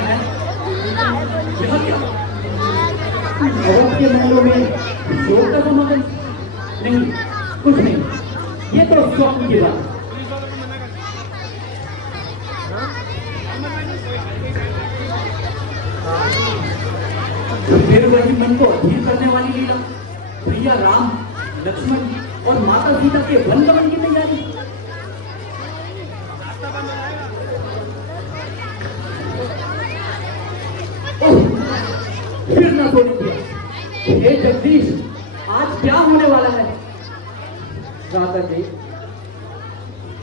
है? यह क्या? बहुत के महलों में शोर का समागम? नहीं, कुछ नहीं, ये तो स्वप्न की बात है। तो फिर वही मन को अधीर करने वाली लीला, भैया राम, लक्ष्मण और माता सीता के वन गमन की तैयारी। फिर ना सोनी किया। हे जगदीश, आज क्या होने वाला है? राधा जी,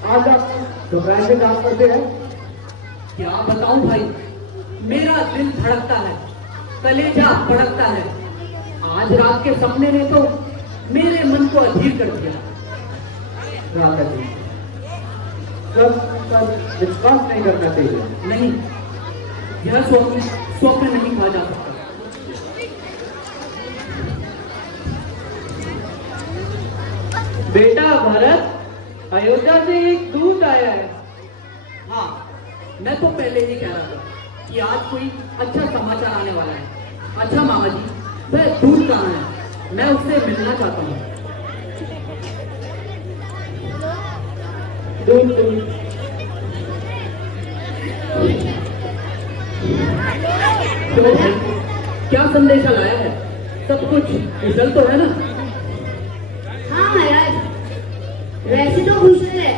आज आप घबराए से काम करते हैं। क्या बताऊं भाई, मेरा दिल धड़कता है, कलेजा भड़कता है। आज रात के सपने ने तो मेरे मन को अधीर कर दिया। राधा जी, सब पर विश्वास नहीं करना चाहिए। नहीं, यह स्वप्न स्वप्न नहीं कहा जा सकता। बेटा भरत, अयोध्या से एक दूत आया है। हाँ, मैं तो पहले ही कह रहा था कि आज कोई अच्छा समाचार आने वाला है। अच्छा मामा जी, वह दूध कहाँ है? मैं उससे मिलना चाहता हूँ। दूत दूत तो क्या संदेशा लाया है? सब कुछ कुशल तो है ना? हाँ महाराज, वैसे तो कुशल है,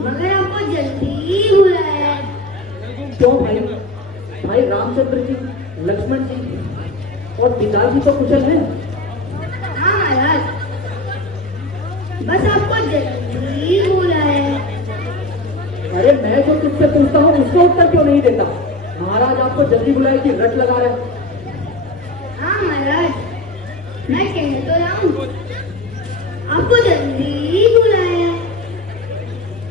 मगर आपको जल्दी ही बुलाया है। क्यों भाई? भाई रामचंद्र जी, लक्ष्मण जी और पिताजी तो कुशल हैं। हाँ महाराज, बस आपको जल्दी ही बुलाया है। अरे मैं जो तुझसे पूछता हूँ उसका उत्तर क्यों नहीं देता? महाराज आपको जल्दी बुलाए की रट लगा रहे हैं। हाँ महाराज, मैं कह तो रहा हूँ, आपको जल्दी ही बुलाया है।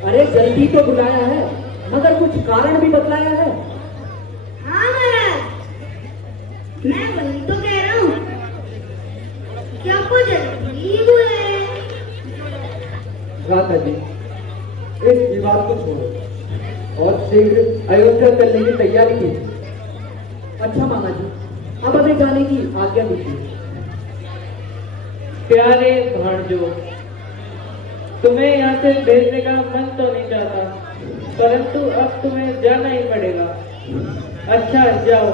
अरे जल्दी तो बुलाया है, मगर कुछ कारण भी बतलाया है। हाँ महाराज, मैं वही तो कह रहा हूँ कि आपको जल्दी ही बुलाया है। राधा जी, इस विवाद को छोड़ो और शीघ्र अयोध्या चलने की तैयारी कीजिए। अच्छा मामा जी, अब हमें जाने की आज्ञा दीजिए। प्यारे भांजो, तुम्हें यहाँ से भेजने का मन तो नहीं चाहता, परंतु अब तुम्हें जाना ही पड़ेगा। अच्छा जाओ,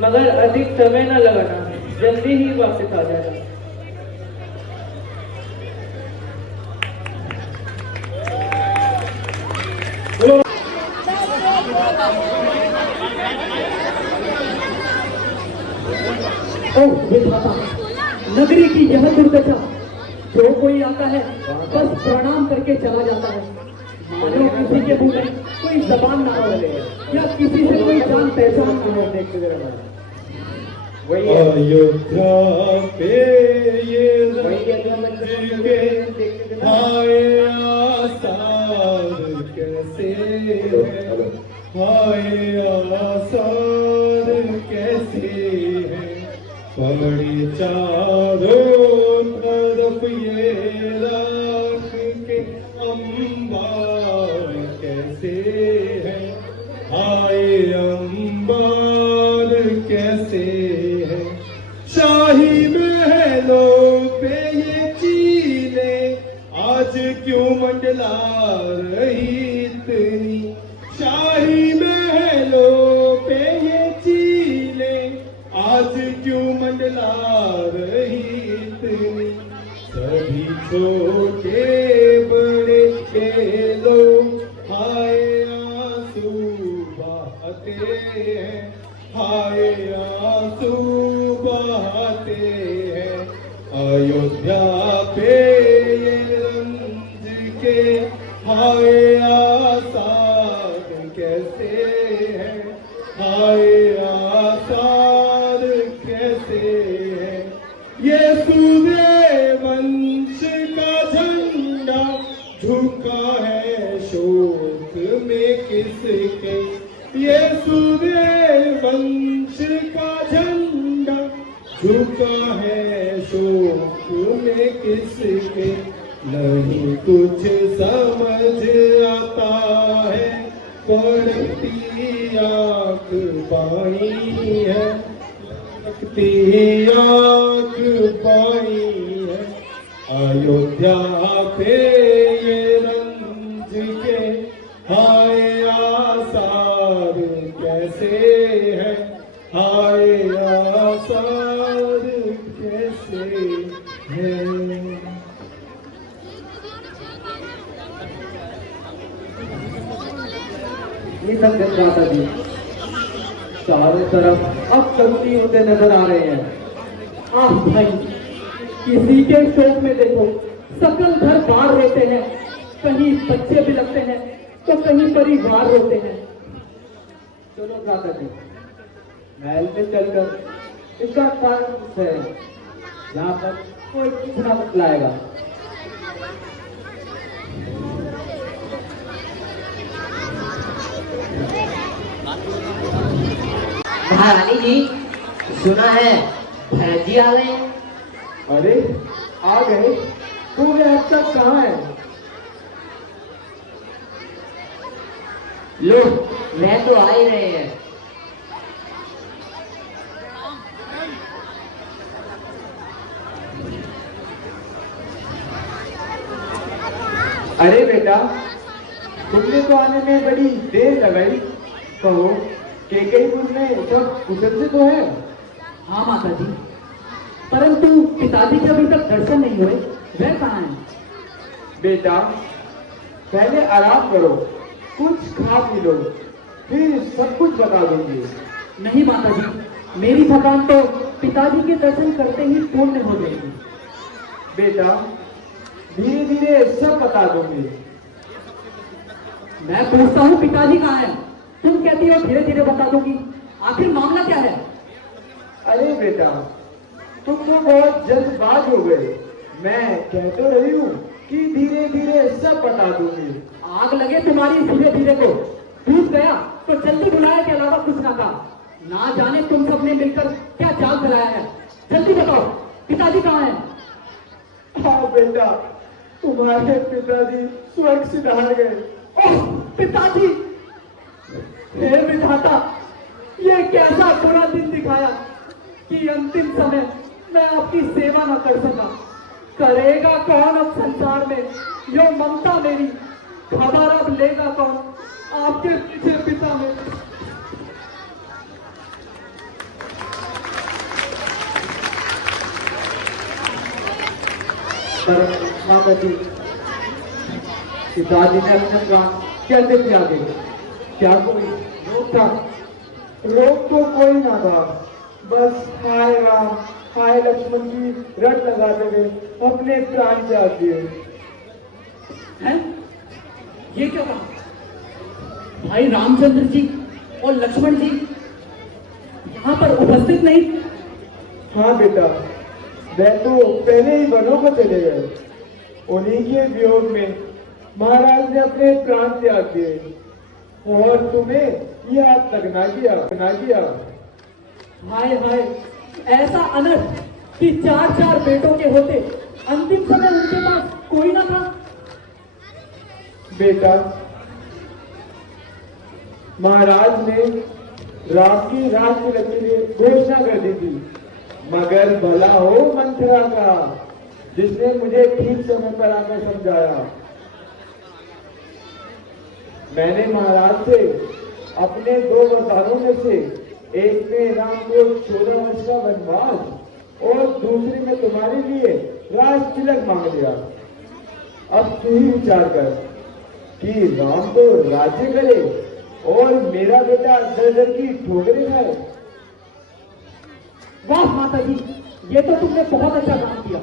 मगर अधिक समय न लगाना, जल्दी ही वापस आ जाना। ओह विधाता, नगरी की यह दुर्दशा। जो कोई आता है बस प्रणाम करके चला जाता है, मानो किसी के मुंह में कोई जबान ना हो या किसी से कोई जान पहचान ना हो। वही अयोध्या पे ये वही हाय आसार कैसे है, हाय आसार कैसे है, पड़ी चारों तरफ ये राख के अंबार कैसे है, हाय अंबार कैसे है, शाही महलों पे ये चीले आज क्यों मंडला रही इतनी, शाही महलों पे ये चीले आज क्यों मंडला रही इतनी, सभी छोटे बड़े के लोग हाय आंसू बहाते हैं, हाय आंसू बहाते हैं, अयोध्या पे ये रंज के हाय आसार कैसे है, हाय आसार कैसे है, ये सूर्यवंश का झंडा झुका है शोक में किसके, ये सूर्यवंश का झंडा झुका है शोक में किसके, नहीं कुछ समझ आता है पड़ती आँख बाई है, लगती आँख बाई है। अयोध्या पे ये रंज के हाय आसार कैसे है, हाय आसार कैसे है। ये सब देख रहा था जी, चारों तरफ अब चलती होते नजर आ रहे हैं। आह भाई, किसी के शोक में देखो सकल घर बार रोते हैं, कहीं बच्चे भी लगते हैं तो कहीं परिवार रोते हैं। चलो भ्राता जी, महल में चलकर इसका कारण कुछ है जहाँ पर कोई कुछ ना बतलाएगा। महारानी जी, सुना है भैंस जी आ गए हैं। अरे आ गए, तू वे अब तक कहाँ है? लो, वह तो आ ही रहे हैं। अरे बेटा, तुमने तो आने में बड़ी देर लगाई। कहो केकईपुर में सब कुशल से तो है? हाँ माता जी, परंतु पिताजी के अभी तक दर्शन नहीं हुए, वह कहाँ हैं? बेटा पहले आराम करो, कुछ खा पी लो, फिर सब कुछ बता दूंगी। नहीं माता जी, मेरी थकान तो पिताजी के दर्शन करते ही पूर्ण हो जाएगी। बेटा धीरे धीरे सब बता दूंगी। मैं पूछता हूँ पिताजी कहाँ हैं? तुम कहती हो धीरे धीरे बता दूंगी, आखिर मामला क्या है? अरे बेटा तुम तो बहुत जल्दबाज हो गए। मैं कह तो रही हूँ कि धीरे धीरे सब बता दूंगी। आग लगे तुम्हारी धीरे धीरे को, टूट गया तो जल्दी बुलाया के अलावा कुछ ना कहा। ना जाने तुम सबने मिलकर क्या चाल चलाया है। जल्दी बताओ पिताजी कहाँ हैं? हाँ बेटा, तुम्हारे पिताजी स्वर्ग सिधार गए। ओह पिताजी, हे विधाता, ये कैसा बुरा दिन दिखाया कि अंतिम समय मैं आपकी सेवा न कर सका। करेगा कौन अब संसार में यो ममता मेरी, खबर अब लेगा कौन आपके पीछे पिता में। पर माता जी, पिताजी ने अपने प्राण कैसे त्यागे? क्या कोई रोक था? रोक तो कोई ना था, बस हाय राम हाय लक्ष्मण की रट लगाते हुए अपने प्राण त्याग दिए। हैं? ये क्या कहा? भाई रामचंद्र जी और लक्ष्मण जी यहाँ पर उपस्थित नहीं? हाँ बेटा, वह तो पहले ही वनों को चले गए। उन्हीं के वियोग में महाराज ने अपने प्राण त्याग दिए और तुम्हें याद तक ना किया। हाय हाय, ऐसा अनर्थ कि चार चार बेटों के होते अंतिम समय उनके पास कोई ना था। बेटा महाराज ने राम की राज्य के लिए घोषणा कर दी थी, मगर भला हो मंथरा का जिसने मुझे ठीक समय पर आकर समझाया। मैंने महाराज से अपने 2 वरदानों में से एक में राम को 14 वर्ष का वनवास और दूसरे में तुम्हारे लिए राज तिलक मांग लिया। अब तू ही विचार कर कि राम तो राज्य करे और मेरा बेटा दर दर की ठोकरें खाए। वाह माता जी, ये तो तुमने बहुत अच्छा काम किया।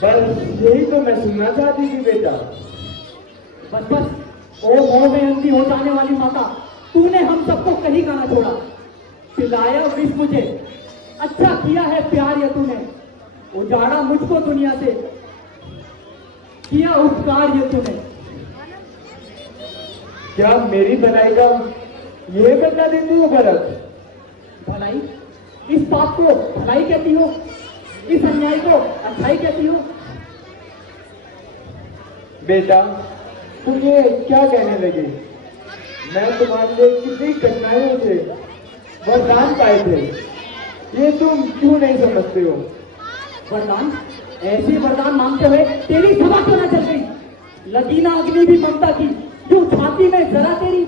बस यही तो मैं सुनना चाहती थी बेटा। बस बस, ओ मोह में अंधी हो जाने वाली माता, तूने हम सबको कहीं का ना छोड़ा। पिलाया विष मुझे, अच्छा किया है प्यार ये तूने, उजाड़ा मुझको दुनिया से, किया उपकार ये तूने। क्या मेरी भलाई का ये बदला देती हो भरत? भलाई? इस बात को भलाई कहती हो, इस अन्याय को अच्छाई कहती हो? बेटा तुम ये क्या कहने लगे? मैं तुम्हारे लिए कितनी कठिनाइयों से वरदान पाए थे, ये तुम क्यों नहीं समझते हो? वरदान? ऐसे वरदान मांगते हुए तेरी सभा क्यों ना चल गई? लगीना अग्नि भी ममता की, जो छाती में जरा तेरी,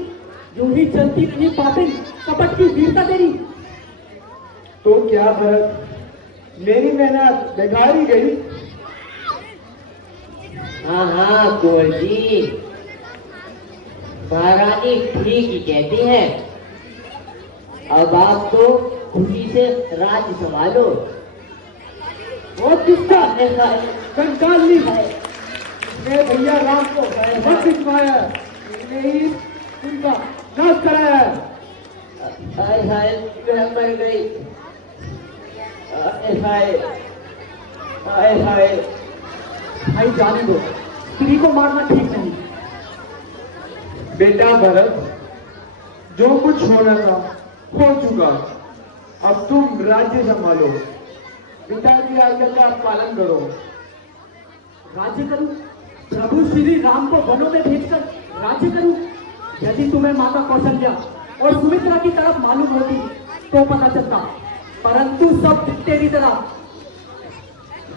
यूं ही चलती रही पापिन कपट की वीरता तेरी। तो क्या भरत, मेरी मेहनत बेकार ही गई? हाँ हाँ कुंवर जी, महारानी ठीक ही कहती है। अब आप तो खुशी से राज्य संभालो। और किसका कंकाल नहीं है, मैं भैया राम को मत दिखवाया, मैंने ही उनका नाश कराया है। हाय हाय मैं मर गई। हाय हाय हाय हाय। भाई जाने दो, स्त्री को मारना ठीक नहीं। बेटा भरत, जो कुछ होना था हो चुका, अब तुम राज्य संभालो, पिता की आज्ञा का पालन करो। राज्य करूं? प्रभु श्री राम को वनों में भेजकर राज्य करूं? यदि तुम्हें माता कौशल्या और सुमित्रा की तरफ मालूम होती तो पता चलता, परंतु सब तेरी तरह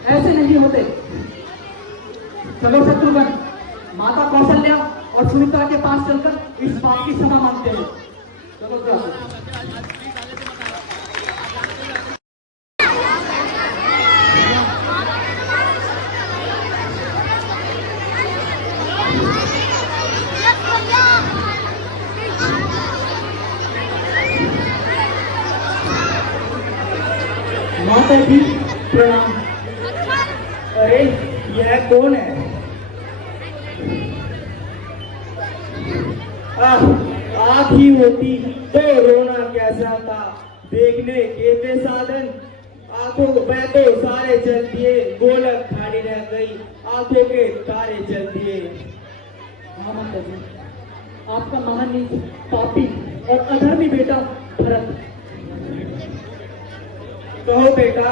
ऐसे नहीं होते। चलो शत्रुघ्न, माता कौशल्या और सुमित्रा के पास चलकर इस बात की क्षमा मांगते हैं। चलो जाओ। माता जी प्रणाम। अरे यह कौन है? आँख ही होती तो रोना कैसा था, देखने के थे साधन, आंखों में तो सारे चल दिए, गोलक खाली रह गई, आंखों के तारे चल दिए। हाँ माता जी, आपका महानीच पापी और अधर्मी बेटा भरत। कहो बेटा,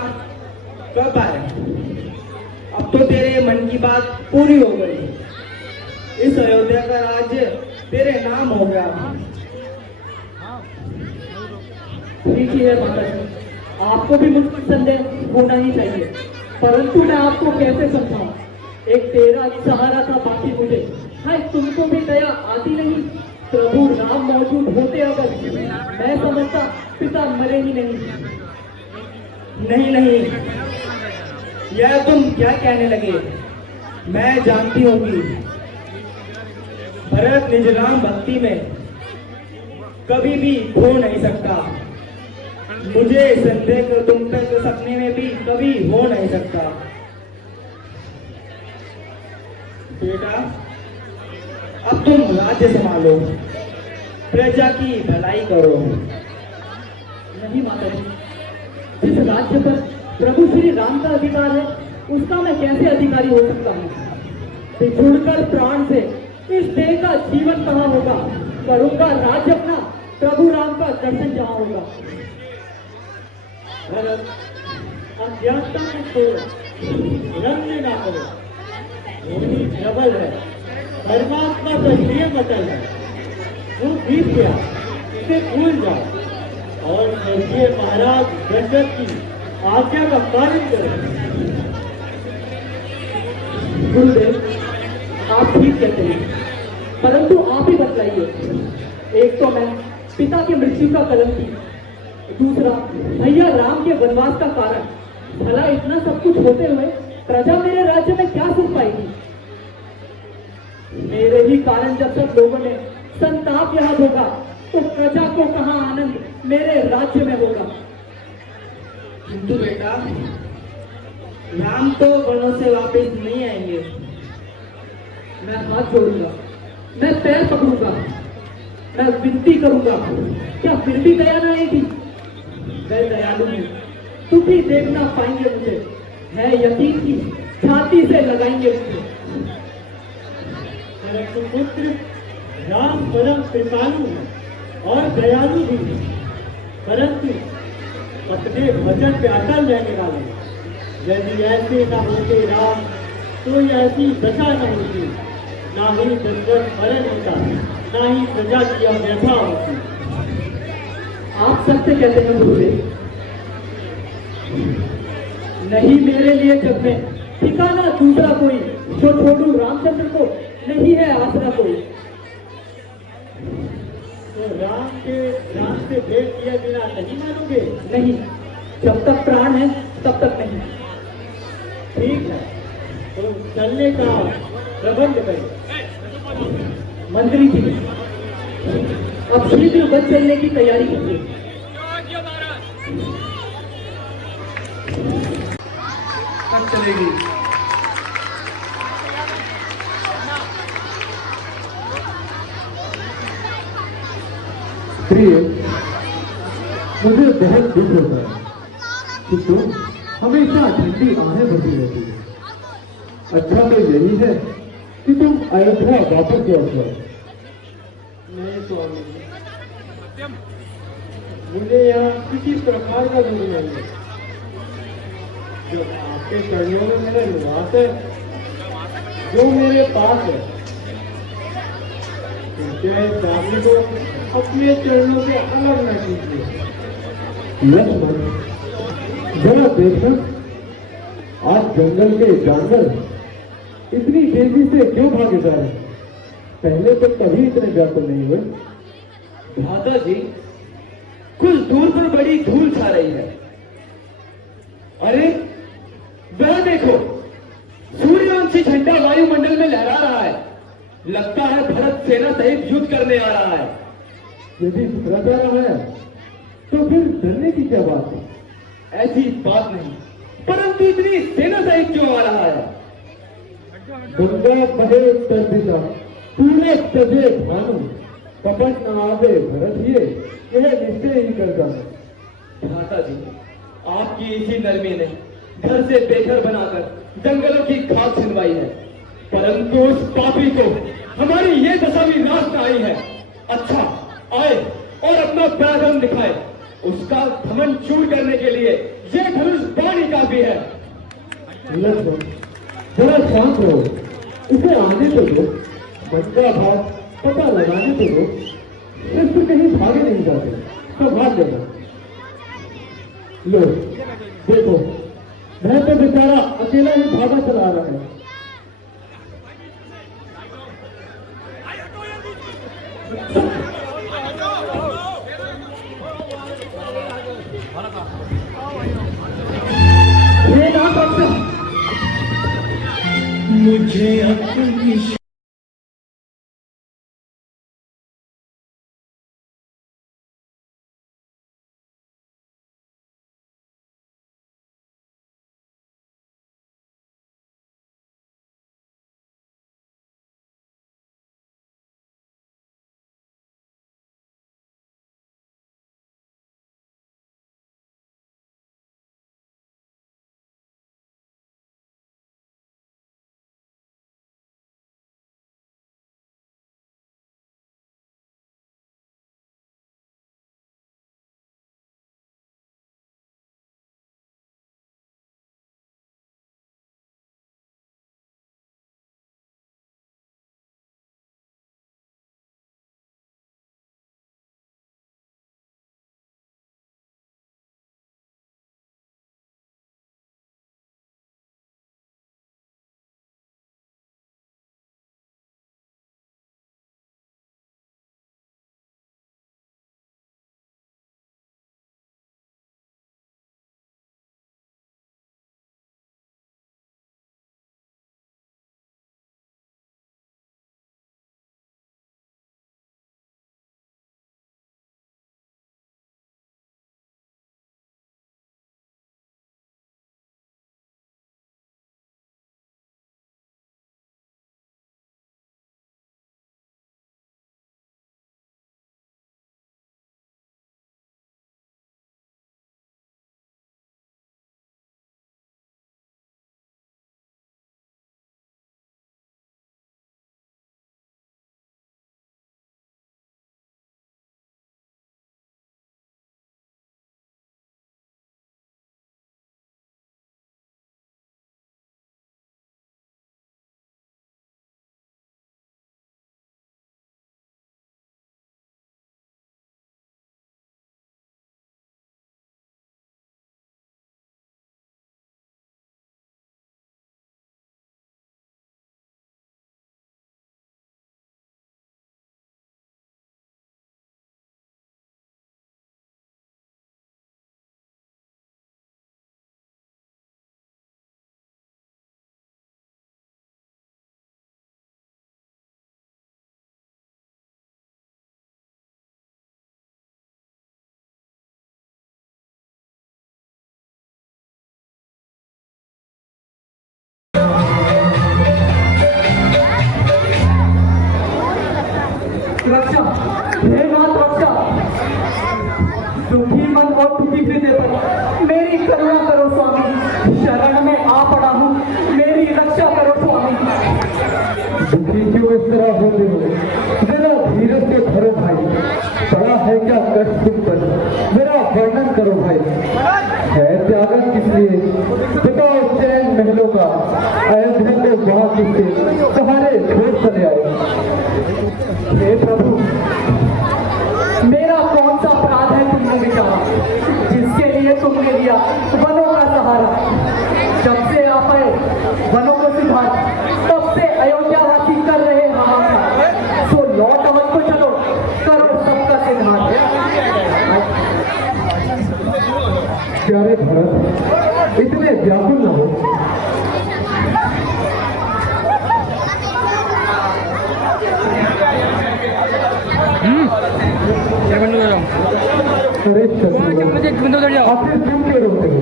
कब आए? अब तो तेरे मन की बात पूरी हो गई। इस अयोध्या का राज्य तेरे नाम हो गया। ठीक ही है माता जी, आपको भी मुझ पर संदेह होना ही चाहिए, परंतु मैं आपको कैसे समझाऊं? एक तेरा ही सहारा था बाकी मुझे। हाय, तुमको भी दया आती नहीं? प्रभु राम मौजूद होते अगर मैं समझता पिता मरे ही नहीं। नहीं नहीं, यह तुम क्या कहने लगे? मैं जानती होगी, भरत निज राम भक्ति में कभी भी खो नहीं सकता। मुझे संदेह कर तुम पे तो सपने में भी कभी हो नहीं सकता। बेटा, अब तुम राज्य संभालो, प्रजा की भलाई करो। नहीं माता जी, जिस राज्य पर प्रभु श्री राम का अधिकार है, उसका मैं कैसे अधिकारी हो सकता हूँ? बिछुड़कर प्राण से इस देह का जीवन कहाँ होगा? करूंगा राज्य अपना, प्रभु राम का दर्शन जहाँ होगा। भरत, अज्ञानता में छोड़ो, रंग ना करो, धोनी प्रबल है, परमात्मा का नियम अटल है, जो बीत गया इसे भूल जाओ और स्वर्गीय महाराज दशरथ की आज्ञा का पालन करो। गुरुदेव, आप ठीक कहते हैं, परंतु आप ही बतलाइए। एक तो मैं पिता की मृत्यु का कलंकी, दूसरा भैया राम के वनवास का कारण। भला इतना सब कुछ होते हुए प्रजा मेरे राज्य में क्या सुख पाएगी? मेरे ही कारण जब सब लोगों ने संताप यहाँ होगा, तो प्रजा को कहाँ आनंद मेरे राज्य में होगा? किंतु बेटा, राम तो वनों से वापस नहीं आएंगे। मैं हाथ जोड़ूंगा, मैं पैर पकड़ूंगा, मैं विनती करूंगा, क्या फिर भी दया न आएगी? मैं दयालु हूँ, तुम भी देखना पाएंगे मुझे, है यकीन की छाती से लगाएंगे मुझे। पुत्र राम परम कृपालु और दयालु भी, परंतु अपने वचन पे अटल रहने वाले। यदि ऐसे न होते राम, तो ऐसी दशा न होती, ना ही दशरथ मरण होता। ना ही प्रजा की अव्यथा होती। आप सत्य कहते हैं गुरुदेव। नहीं मेरे लिए जग में ठिकाना दूसरा कोई, जो छोड़ू रामचंद्र को नहीं है आसरा कोई। तो राम से भेंट किए बिना नहीं मानोगे? नहीं, जब तक प्राण है तब तक नहीं। ठीक है, तो चलने का प्रबंध करें। मंत्री जी, अब शीघ्र बस चलने की तैयारी कीजिए। कब चलेगी? प्रिय, मुझे बहुत दुख होता है कि तुम हमेशा ठंडी आहें भरती रहती है। अच्छा तो यही है कि तुम अयोध्या वापस लौट जाओ। नहीं स्वामी, मुझे यहाँ किसी प्रकार का दुख नहीं है। जो आपके चरणों में मेरा निवास है, जो मेरे पास है, कृपया इस दासी को अपने चरणों से अलग न कीजिए। लक्ष्मण, जरा देखना, आज जंगल के जानवर इतनी तेजी से क्यों भागे जा रहे हैं? पहले तो कभी इतने व्याकुल नहीं हुए। भ्राता जी, कुछ दूर पर बड़ी धूल छा रही है। अरे वह देखो, सूर्यवंशी झंडा वायुमंडल में लहरा रहा है। लगता है भरत सेना सहित युद्ध करने आ रहा है। यदि भरत आ रहा है तो फिर डरने की क्या बात है? ऐसी बात नहीं, परंतु इतनी सेना सहित क्यों आ रहा है? गंगा बहे उत्तर दिशा, पूरे तजे भानु, कपट न आवे भरत ये, यह निश्चय ही करता है। भ्राता जी, आपकी इसी नरमी ने घर से बेघर बनाकर जंगलों की खाक छिनवाई है, परंतु उस पापी को हमारी ये दशा भी नाश न आई है। अच्छा, आए और अपना पराक्रम दिखाए। उसका घमंड चूर करने के लिए ये धनुष बाण ही काफी है। लक्ष्मण, जरा शांत रहो, इसे आने तो दो। मन का भाव पता लगाने तो दो। शस्त्र कहीं भागे नहीं जाते, तो भाग देना। लो देखो, वह तो बेचारा अकेला ही भागा चला रहा है। ये नाम डॉक्टर, मुझे अपनी रक्षा, हे नाथ रक्षा, दुखी मन और दुखी हृदय पर मेरी करुणा करो स्वामी, शरण में आ पड़ा हूँ, मेरी रक्षा करो स्वामी। दुखी क्यों इस तरह होते हो? जरा धीरज से धरो भाई, बड़ा है क्या कष्ट तुम पर, मेरा वर्णन करो भाई। है त्यागन किस लिए? बताओ चैन महलों का, अयोध्या को वहां किससे सहारे छोड़ चले आए? हे प्रभु, मेरा कौन सा अपराध है तुमने विचारा, जिसके लिए तुमने लिया वनों का सहारा। जब से आप आए वनों को सुधार, तब से अयोध्यावासी कर रहे हाहाकार। सो लौट अवध को चलो, करो सबका सिद्धांत। प्यारे भरत, इतने व्याकुल न हो। अरे शत्रु, आखिर तुम क्यों रोते हो?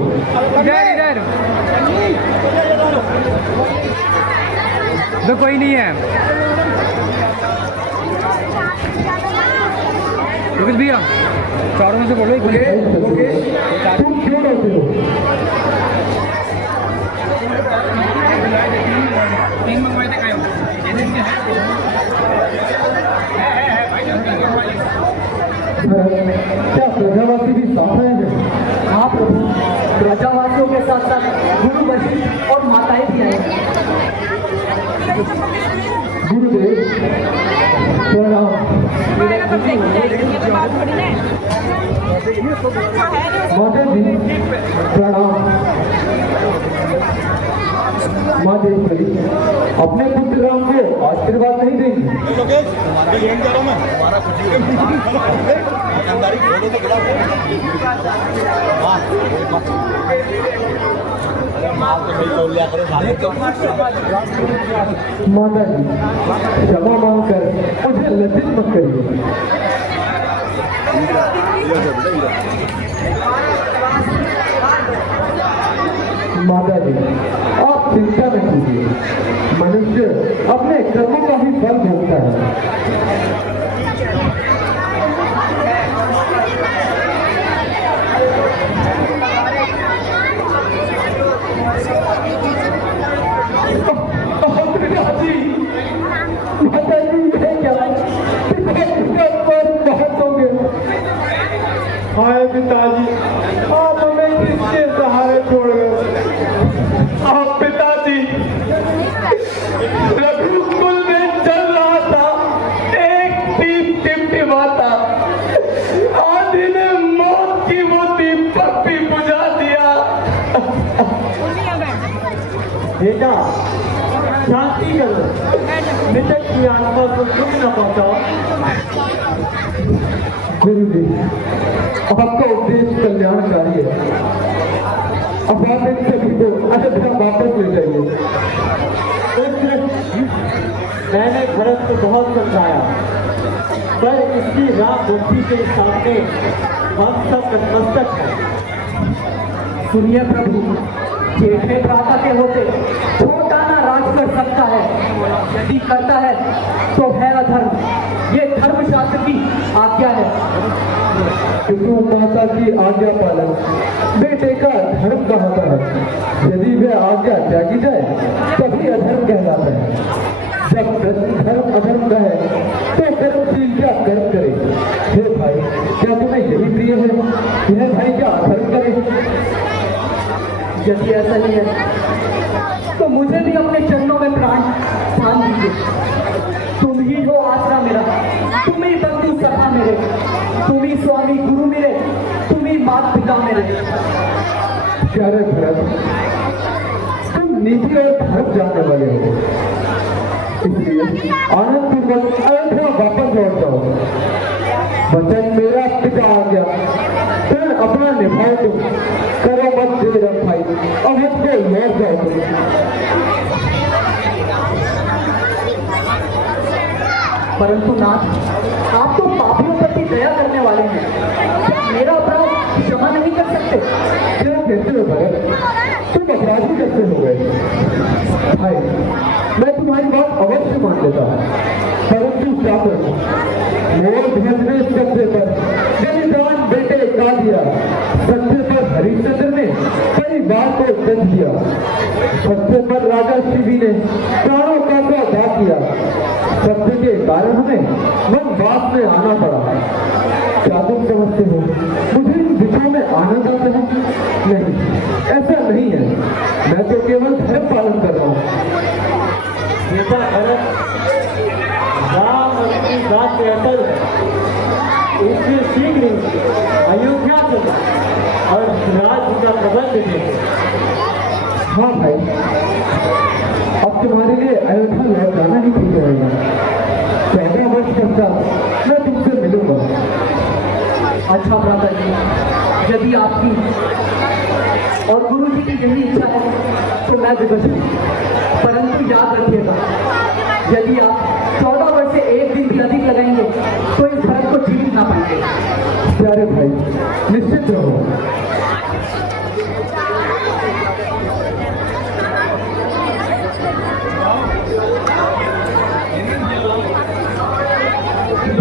तो कोई नहीं है रोहित भैया, चारों में से बोलो एक तुम क्यों रोते हो? क्या प्रजावासी भी साथ आए हैं? हाँ प्रभु, प्रजावासियों के साथ साथ गुरु वशिष्ठ और माताएं भी आए। गुरुदेव प्रणाम। माता जी प्रणाम। माँ देवी अपने पुत्र राम को आशीर्वाद नहीं देंगी? माता जी क्षमा मांगकर मुझे लज्जित मत करिए। माता जी आप चिंता न कीजिए, मनुष्य अपने कर्मों का ही फल भोगता है। हाय पिताजी, आप हमें किसके सहारे छोड़ गए? आप पिताजी, रघुकुल में चल रहा था एक दीप टिमटिमाता, आदि ने मौत की वो दीपक भी बुझा दिया। बेटा शांति करो, मृतक की आत्मा को दुख न पहुंचाओ। गुरु जी आपका उद्देश्य कल्याणकारी है, अब आप इन सभी को अयोध्या वापस ले जाइए। मैंने भरत को बहुत समझाया, पर इसकी राम बुद्धि के सामने हम सब नतमस्तक हैं। सुनिए प्रभु, जेठे भ्राता के होते छोटा ना राज कर सकता है, यदि करता है तो है अधर्म। ये धर्मशास्त्र की आज्ञा है। पितु माता की आज्ञा पालन बेटे का धर्म कहलाता है। यदि वह आज्ञा त्यागी जाए तभी अधर्म कहलाता है। जब धर्म अधर्म का है तो कर्मशील क्या कर्म करे? हे भाई, क्या तुम्हें यही प्रिय है? यह भाई क्या अधर्म करे? यदि ऐसा ही है तो मुझे भी अपने चरणों में प्राण स्थान दीजिए। तुम ही हो आसरा मेरा, तुम ही बंधु सखा मेरे, तुम ही स्वामी गुरु मेरे, तुम ही माता पिता मेरे। प्यारे भरत, तुम नीति और धर्म जानने वाले हो, इसलिए आनंद पूर्वक अयोध्या वापस लौट जाओ। वचन मेरा पिता आ गया, फिर अपना निभाओ तुम, करो मत देर भाई, अवध को लौट जाओ तुम। परंतु नाथ, आप तो पापियों पर भी दया करने वाले हैं, मेरा अपराध क्षमा नहीं कर सकते। क्या कहते हो भरत, तुम अपराधी कैसे हो गए? भाई मैं तुम्हारी बात अवश्य मान लेता हूँ, परंतु क्या करूं, मोर ध्वज ने सत्य पर बलिदान बेटे का दिया। सत्य पर हरिश्चंद्र ने परिवार को तज दिया। सत्य पर राजा शिवी ने प्राणों का सौदा किया। सत्य के कारण हमें वनवास में आना पड़ा। क्या तुम समझते हो मुझे इन विषयों में आनंद आता है? नहीं, ऐसा नहीं है। मैं तो केवल धर्म पालन कर रहा हूँ। बेटा भरत, राम अपनी बात पे अटल है, इसलिए शीघ्र अयोध्या चलो और राज्य का प्रबंध देखें। हाँ भाई, अब तुम्हारे लिए अयोध्या लौट जाना ही ठीक रहेगा। 14 वर्ष पश्चात मैं तुमसे मिलूंगा। अच्छा भ्राता जी, यदि आपकी और गुरु जी की यही इच्छा है तो मैं विवश हूँ। परंतु याद रखिएगा, यदि आप 14 वर्ष से एक दिन भी अधिक लगाएंगे तो इस भरत को जीवित ना पाएंगे। प्यारे भाई, निश्चित रहो।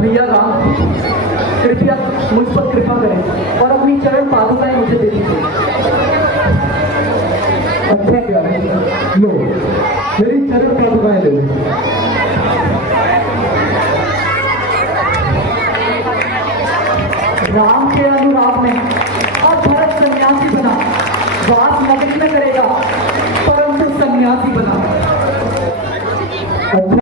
भैया राम, कृपया मुझ पर कृपा करें और अपनी चरण पादुकाएं मुझे दे दीजिए। अच्छा प्यारे, लो मेरी चरण पादुकाएं ले लो। राम के अनुराग में अब भरत सन्यासी बना, वास नगरी में करेगा परंतु सन्यासी बना। अच्छा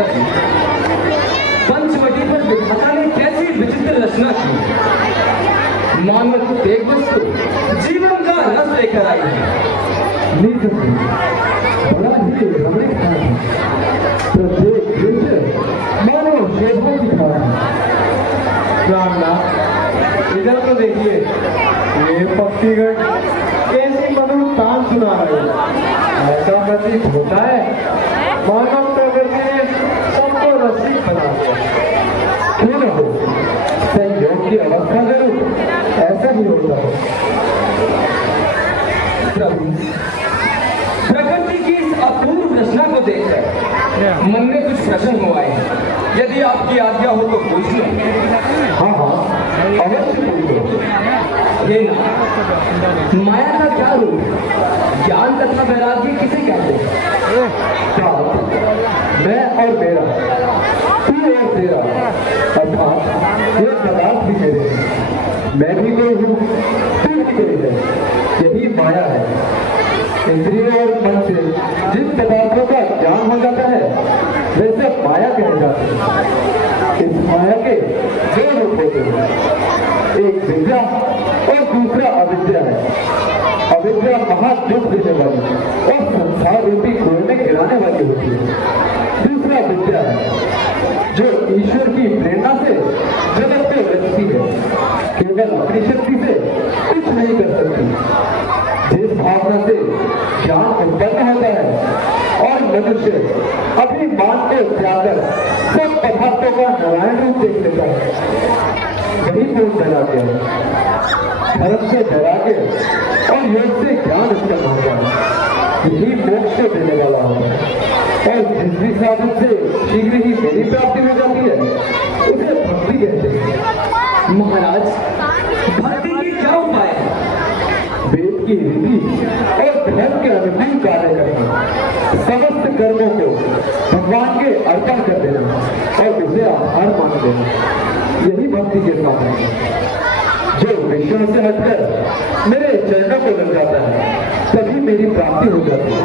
रचना की? पंचवटी पर विधाता ने कैसी विचित्र रचना की? मानव एक वस्तु जीवन का रस लेकर आई है। नीति बड़ा ही रमणीक था। प्रत्येक दृश्य मानव शोभा दिखा है। रामनाथ, इधर तो देखिए, ये पक्षीगण कैसी मधुर तान सुना रहे हैं। ऐसा प्रतीत होता है मानव प्रकृति ने सबको रसिक बना दिया। क्यों न हो, संयोग की अवस्था जरूर ऐसा ही होता है। प्रभु, प्रकृति की इस अपूर्व रचना को देखकर मन में कुछ प्रश्न हो आए हैं। यदि आपकी आज्ञा हो तो पूछ लो। हाँ हाँ, अवश्य पूछो। ये ना, माया का क्या रूप? ज्ञान तथा वैराग्य किसे कहते हैं? मैं और मेरा, तू और तेरा, अर्थात ये पदार्थ भी मेरे हैं। मैं भी कोई हूँ, तू भी कोई है। यही माया है। इंद्रियों और मन से जिन पदार्थों का ज्ञान हो जाता है वे सब माया कहे जाते हैं। इस माया के दो रूप होते हैं, एक विद्या और दूसरा अविद्या है। अविद्या महादुख देने वाली और संसार रूपी कुएं में गिराने वाली होती है। दूसरा विद्या है जो ईश्वर की प्रेरणा से जगत को रचती है, केवल अपनी शक्ति से कुछ नहीं कर सकती। जिस भावना से ज्ञान उत्पन्न होता है और मनुष्य अपनी मान को त्याग कर सब पदार्थों का नारायण रूप देख लेता है, वही पूर्ण वैराग्य है। धर्म से वैराग्य और योग से ज्ञान उत्पन्न होता है, यही मोक्ष को देने वाला होता है। और जिस भी साधन से शीघ्र ही मेरी प्राप्ति हो जाती है उसे भक्ति कहते हैं। महाराज, भक्ति की क्या उपाय है? वेद की रीति और धर्म के अनुकूल कार्य करना, समस्त कर्मों को भगवान के अर्पण कर देना और उसे आधार मान देना, यही भक्ति के साधन है। जो विषयों से हटकर मेरे चरणों को लग जाता है तभी मेरी प्राप्ति हो जाती है।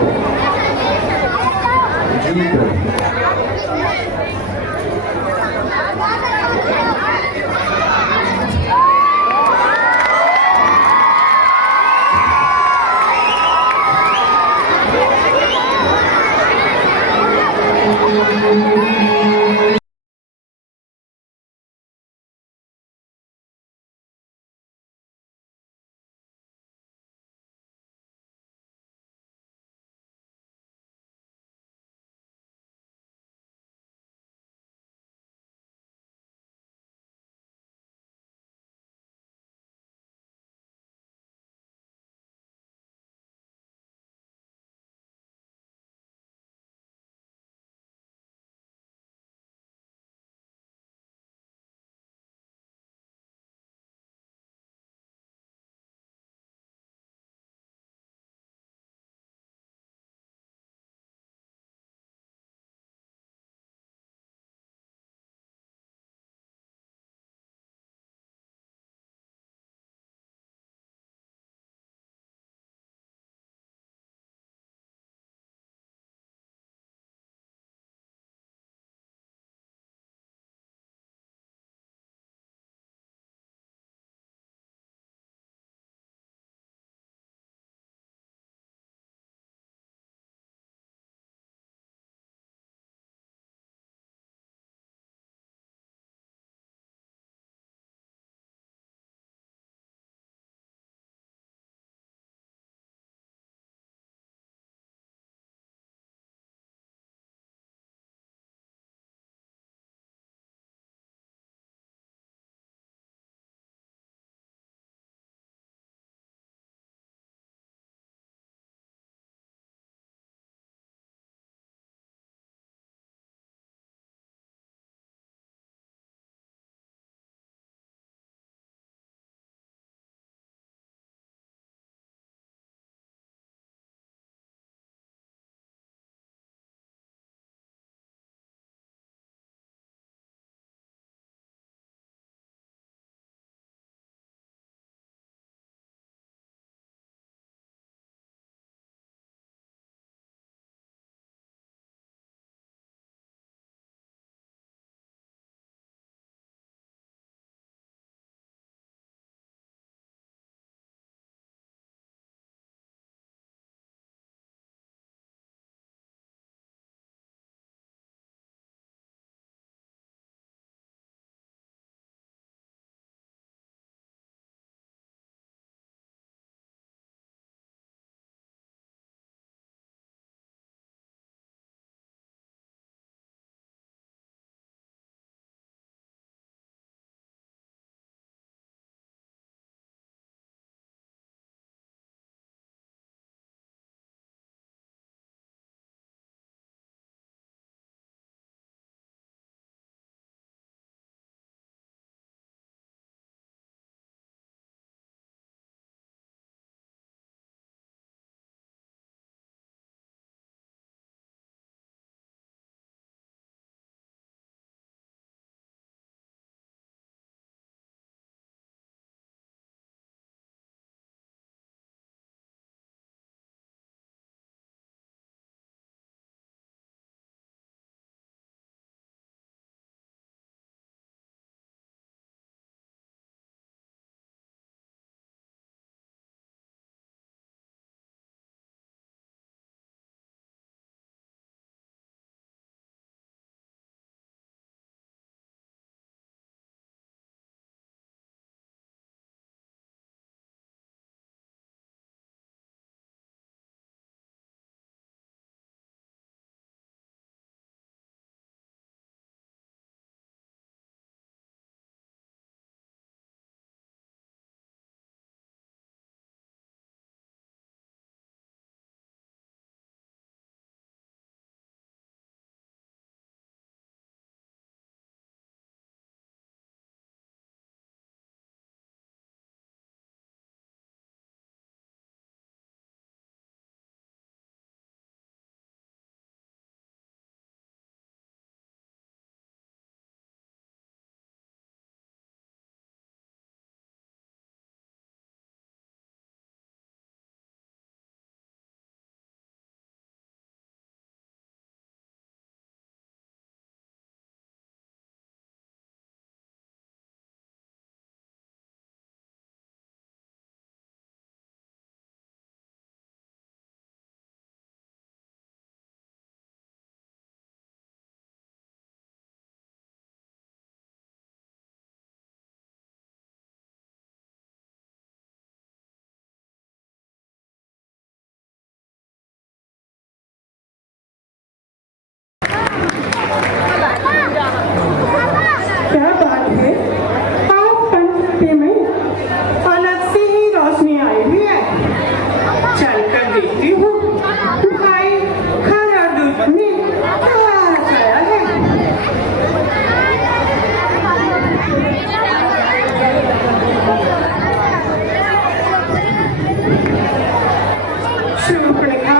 शूर्पणखा,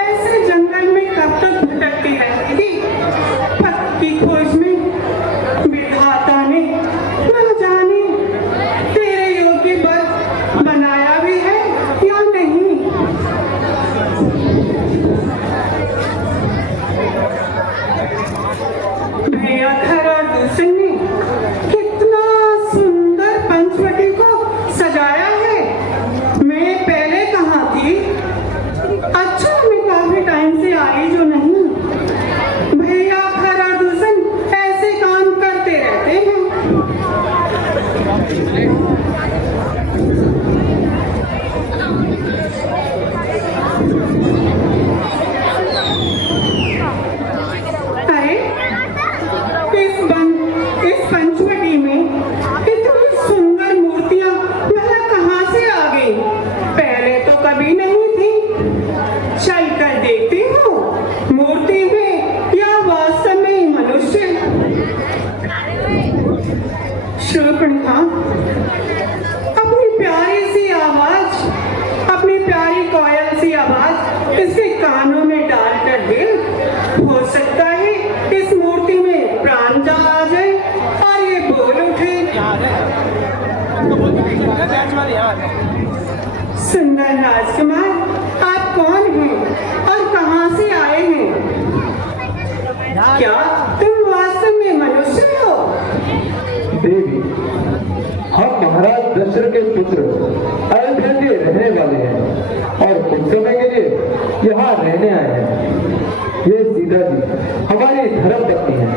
ऐसे जंगल में कब तक भटकती रहेगी? पति की खोज में विधाता ने न जाने तेरे योग्य वर बनाया भी है या नहीं। भैया घर और दूसरे ने कितना सुंदर पंचवटी को सजाया है। मैं पहले कहाँ थी? अच्छा, मैं काफी टाइम से आई जो नहीं। भैया घर और दूसरे ऐसे काम करते रहते हैं। अरे इस पंचवटी में इतनी सुंदर मूर्तियां वह कहाँ से आ गई? पहले तो कभी नहीं थी। चल कर देखती हूँ मूर्ति में या वास्तव में मनुष्य। शूर्पणखा अपनी प्यारी सी आवाज, अपनी प्यारी कोयल सी आवाज इसके कानों में डालकर दे। हो सकता है इस मूर्ति में प्राण जा आ जाए और ये बोल उठे। सुंदर राजकुमार, आप कौन हैं और कहाँ से आए हैं? क्या तुम वास्तव में मनुष्य हो? देवी, हम महाराज दशरथ के पुत्र अयोध्या के रहने वाले हैं और कुछ समय के लिए यहाँ रहने आए हैं। ये सीता जी हमारी धर्म पत्नी है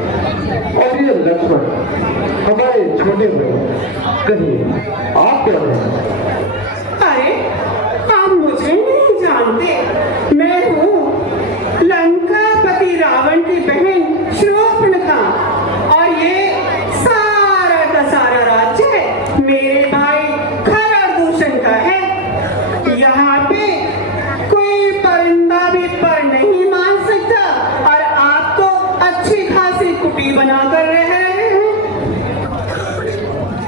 और ये लक्ष्मण हमारे छोटे भाई। कहिए आप कौन हैं? अरे, आप मुझे नहीं जानते। मैं हूँ लंकापति रावण की बहन शूर्पणखा और ये सारा का सारा राज्य मेरे भाई खरदूषण का है। यहाँ पे कोई परिंदा भी पर नहीं मान सकता और आप तो अच्छी खासी कुटी बनाकर रह रहे हैं।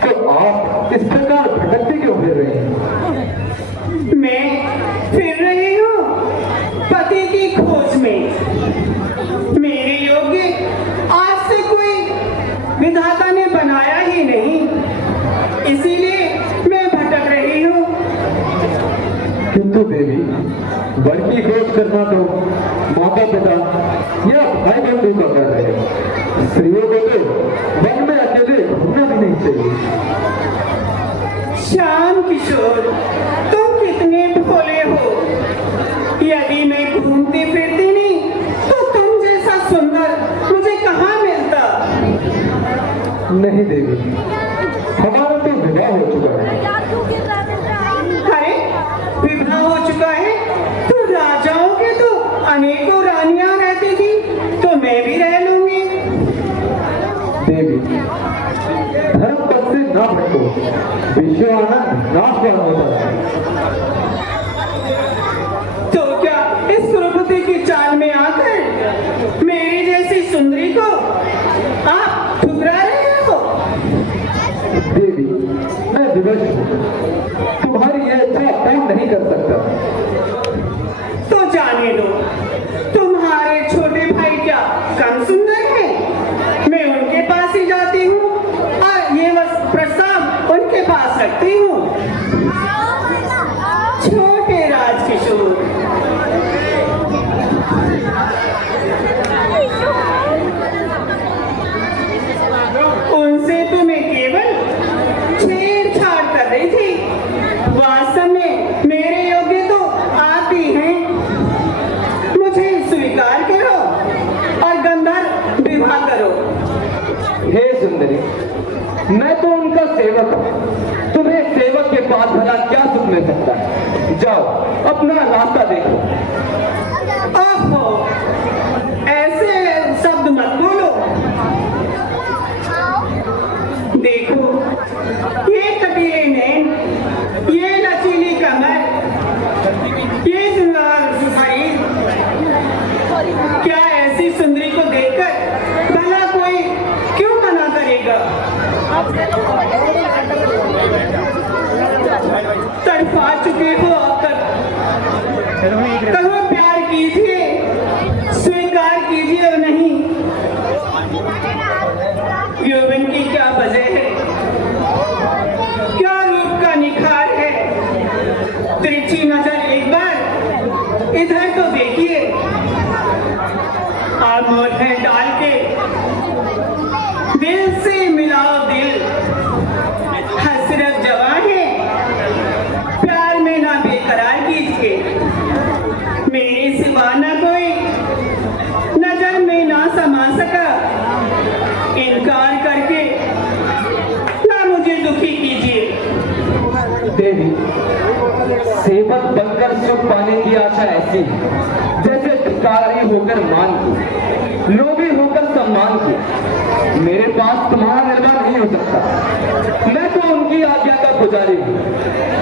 तो आप इस प्रकार भटकते क्यों फिर रहे हैं? मैं फिर रही हूँ पति की खोज में। मेरे योग्य आज से कोई विधाता ने बनाया ही नहीं, इसीलिए मैं भटक रही हूँ। किंतु देवी, वर की खोज करना तो माता पिता या भाई बंधु का कर रहे हैं। स्त्रियों को तो वन में अकेले घूमना भी नहीं चाहिए। श्याम किशोर, तुम कितने भोले हो। यदि मैं घूमती फिरती नहीं तो तुम जैसा सुंदर मुझे कहाँ मिलता। नहीं देवी, हमारा तो विवाह हो चुका है। अरे, विवाह हो चुका है तो राजाओं के तो अनेकों रानियां रहती थी, तो मैं भी रह लूंगी। देवी, धर्म पथ से ना भटको, विश्व आनंद नाशवान होता है। तो क्या इस कुरुपति की चाल में आकर मेरी जैसी सुंदरी को आप ठुकरा रहे हो? देवी, मैं विवश हूँ, तुम्हारी यह इच्छा पूर्ण नहीं कर सकता। तो जाने दो, तुम्हारे छोटे भाई क्या कम सुंदर है? मैं उनके पास ही जाती हूँ और ये बस प्रस्ताव उनके पास रखती हूँ। छोटे राजकिशोर, उनसे तो मैं केवल छेड़छाड़ कर रही थी। वास्तव में मेरे योग्य तो आप ही हैं। मुझे स्वीकार करो और गंधर्व विवाह करो। हे सुंदरी, मैं तो उनका सेवक हूँ। तुम्हें सेवक के पास भला क्या सुख मिल सकता है? जाओ अपना रास्ता देखो। ओहो, ऐसे शब्द मत बोलो। देखो, ये कटीले नैन, ये लचीली कमर, ये सुंदर शरीर, क्या ऐसी सुंदरी को देखकर भला कोई क्यों मना करेगा? तड़फा चुके हो अब तक कहो प्यार कीजिए, स्वीकार कीजिए और नहीं। यौवन की क्या वजह है, क्या रूप का निखार है। तिरछी नजर एक बार इधर तो देखिए, आमोद है डाल के दिल से मिलाओ दिल। हसरत जवां है, प्यार में ना बेकरार कीजिए। मेरे सिवा ना कोई नजर में ना समा सका, इनकार करके ना मुझे दुखी कीजिए। देवी, सेवक बनकर सुख पाने की आशा ऐसी जैसे भिखारी होकर मान की, लोभी होकर सम्मान की। मेरे पास तुम्हारा निर्वाह नहीं हो सकता, मैं तो उनकी आज्ञा का पुजारी हूँ।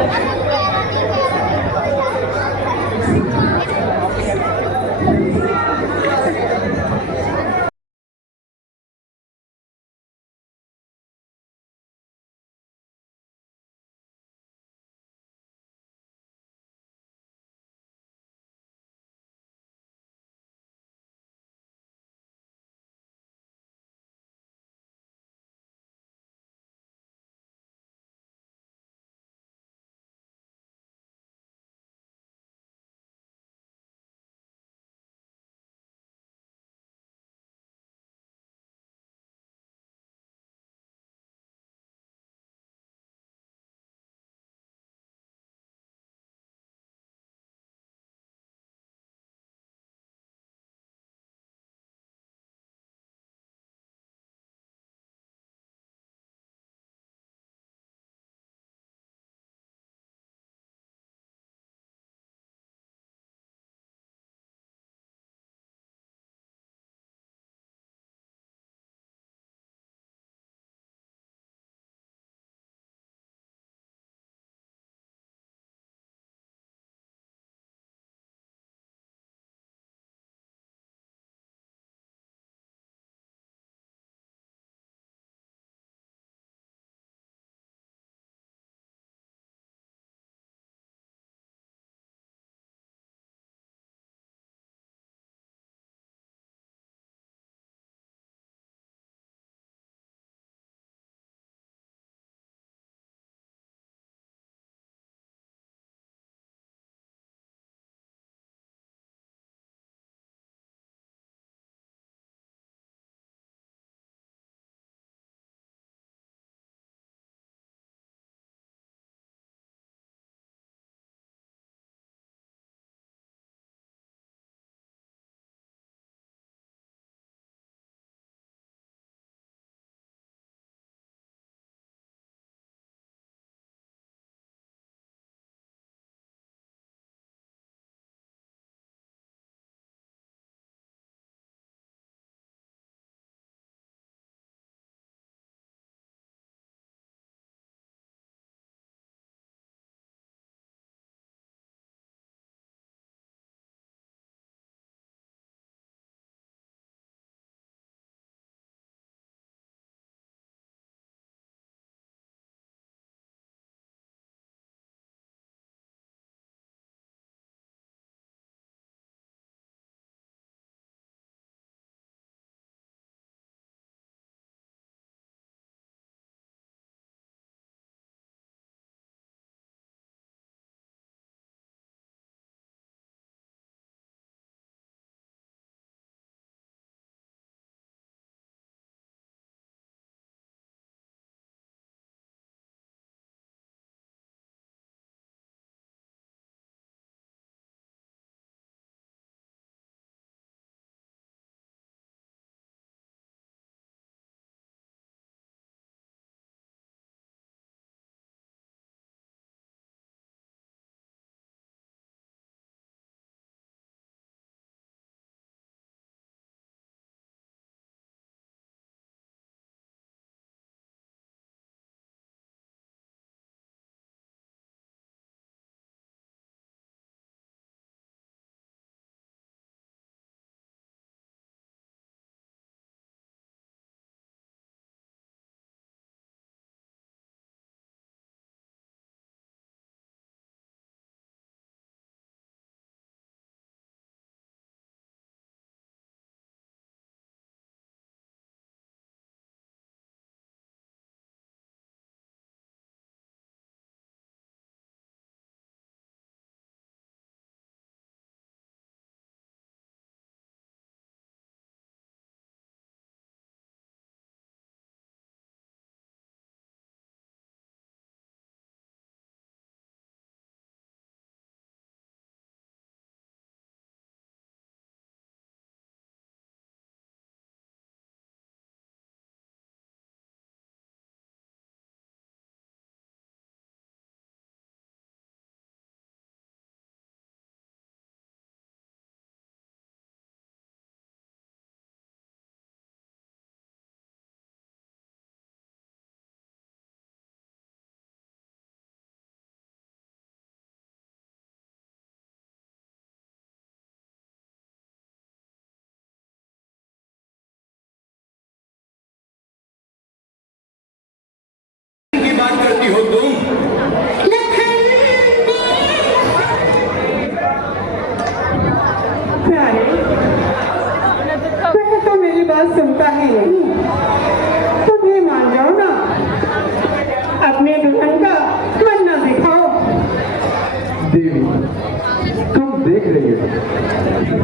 देवी, तुम देख रही हो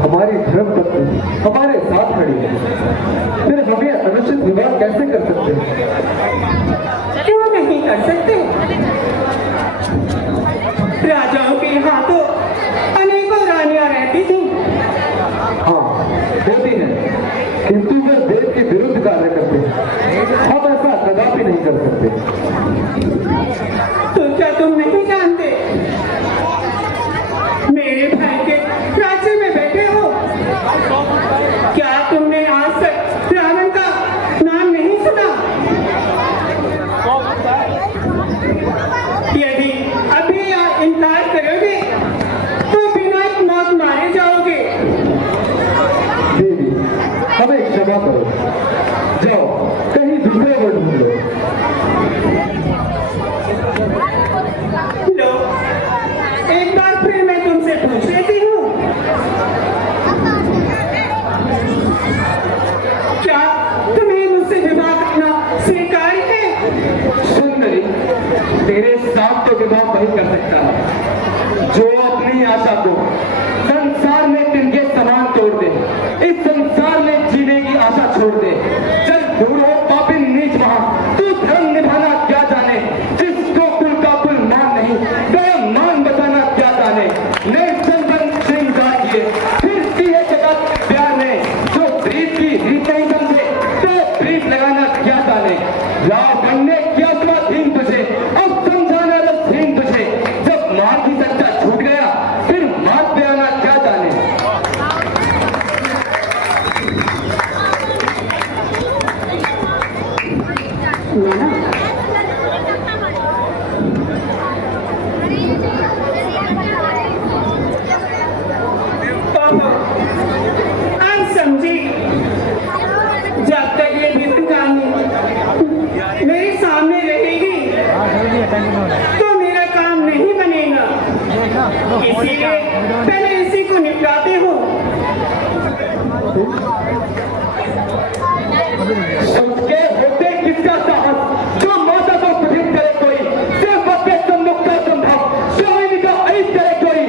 हमारी धर्म पत्नी हमारे साथ खड़ी है, फिर हमें अनुचित विवाह कैसे कर सकते हैं? क्यों नहीं कर सकते? राजाओं के यहाँ तो अनेकों रानियां रहती थी। हाँ होती है, किंतु वे देश के विरुद्ध कार्य करते हैं, हम ऐसा कदापि नहीं कर सकते। तो क्या तुम नहीं जानते? मेरे भाई के राज्य में बैठे हो। क्या तुमने आज तक रावण का नाम नहीं सुना? यदि अभी इनकार करोगे तो बिना मौत मारे जाओगे। देवी हमें क्षमा करो, जाओ कहीं दूसरे वर ढूंढ लो। लो, एक बार फिर मैं तुमसे पूछ लेती हूँ, क्या तुम्हें मुझसे विवाह करना स्वीकार है? सुंदरी, तेरे साथ तो विवाह नहीं कर सकता जो अपनी आशा को संसार में तिनके समान तोड़ दे, इस संसार में जीने की आशा छोड़ दे। चल दूर हो पापी नीच वहां, तू धर्म निभाना क्या जाने, जिसको कुल का कुल मान नहीं, गया मान बचाना क्या जाने। नए संबंध श्रृंगार किए फिरती है जगत प्यार ने, जो प्रीत की रीत नहीं समझे तो प्रीत लगाना क्या जाने। रावण ने क्या स्वाधीन तुझे, अब समझाना रसहीन तुझे, जब मार की सच्चा छूट गया फिर मार पे आना क्या जाने। अब समझी, जब तक ये भिक्षुकानी मेरे सामने रहेगी तो मेरा काम नहीं बनेगा। इसीलिए पहले इसी को निपटाते हो। सबके होते किसका साहस, जो माता को प्रथित करे कोई, सिर्फ अपने सम्मुख का संभव, स्वामी का अहित करे कोई।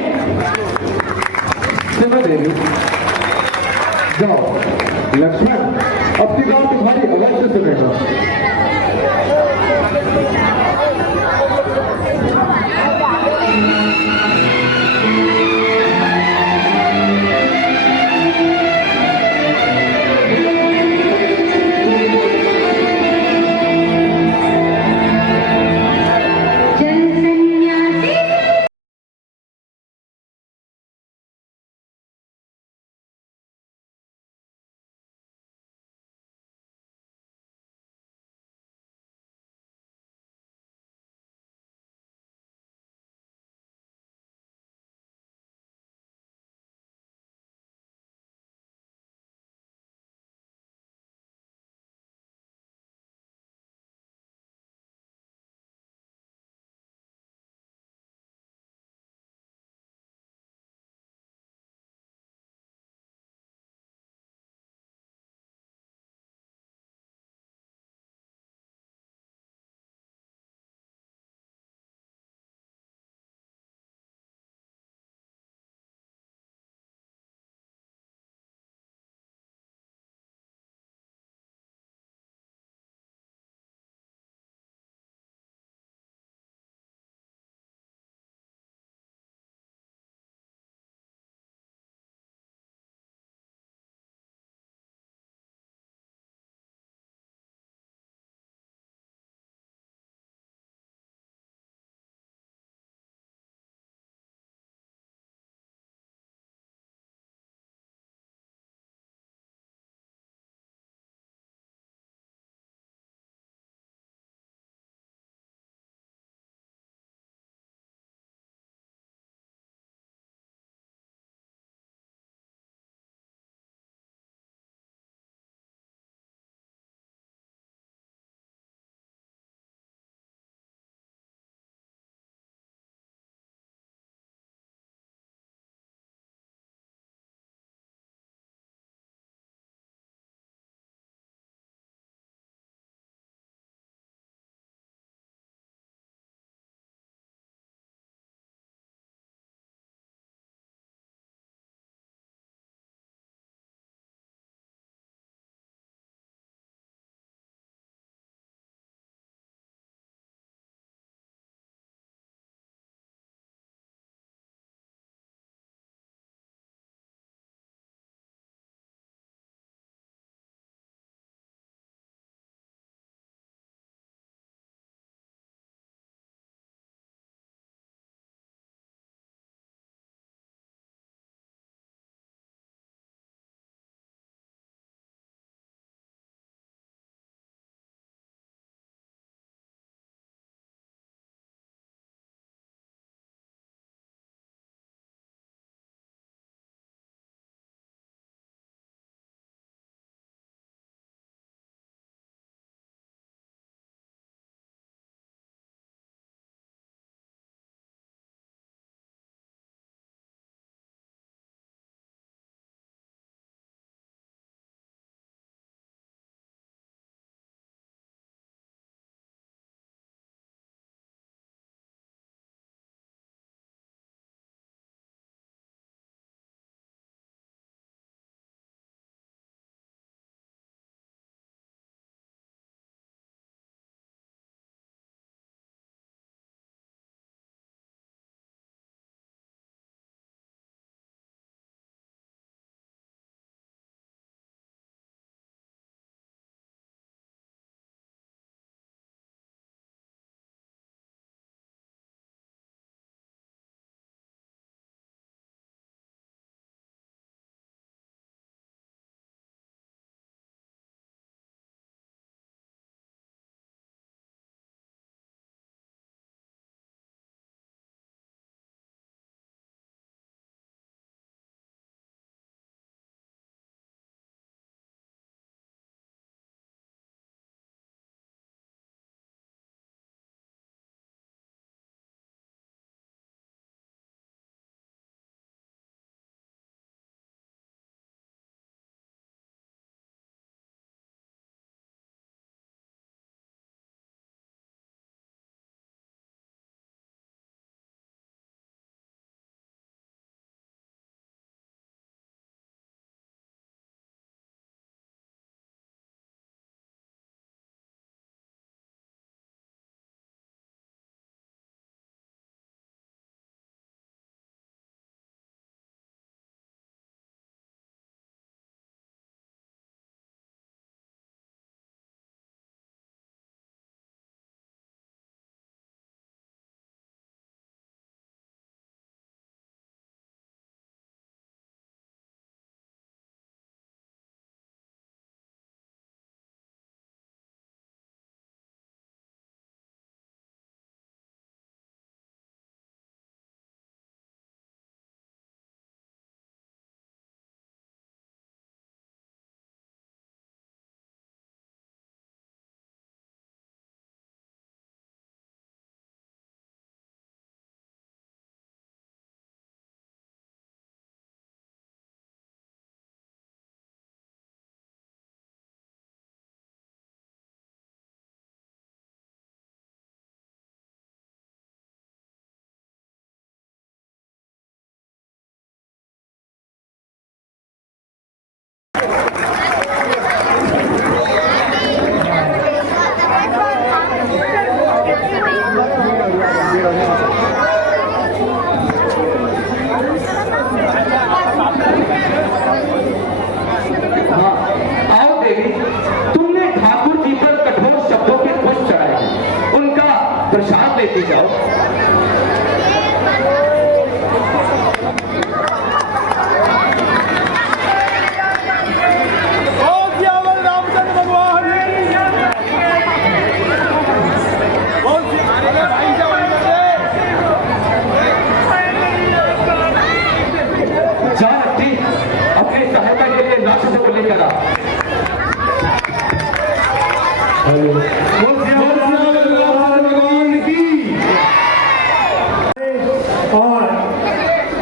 सुनो देवी, जाओ, लक्ष्मण अपनी बात तुम्हारी अवश्य सुनेगा।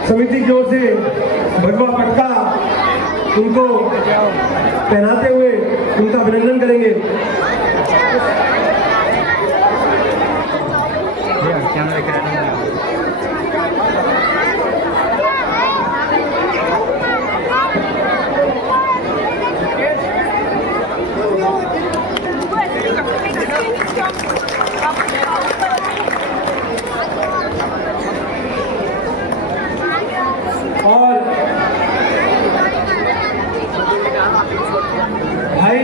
समिति की ओर से भगवा पटका उनको पहनाते हुए उनका अभिनंदन करेंगे। कैमरा लेकर आना। और भाई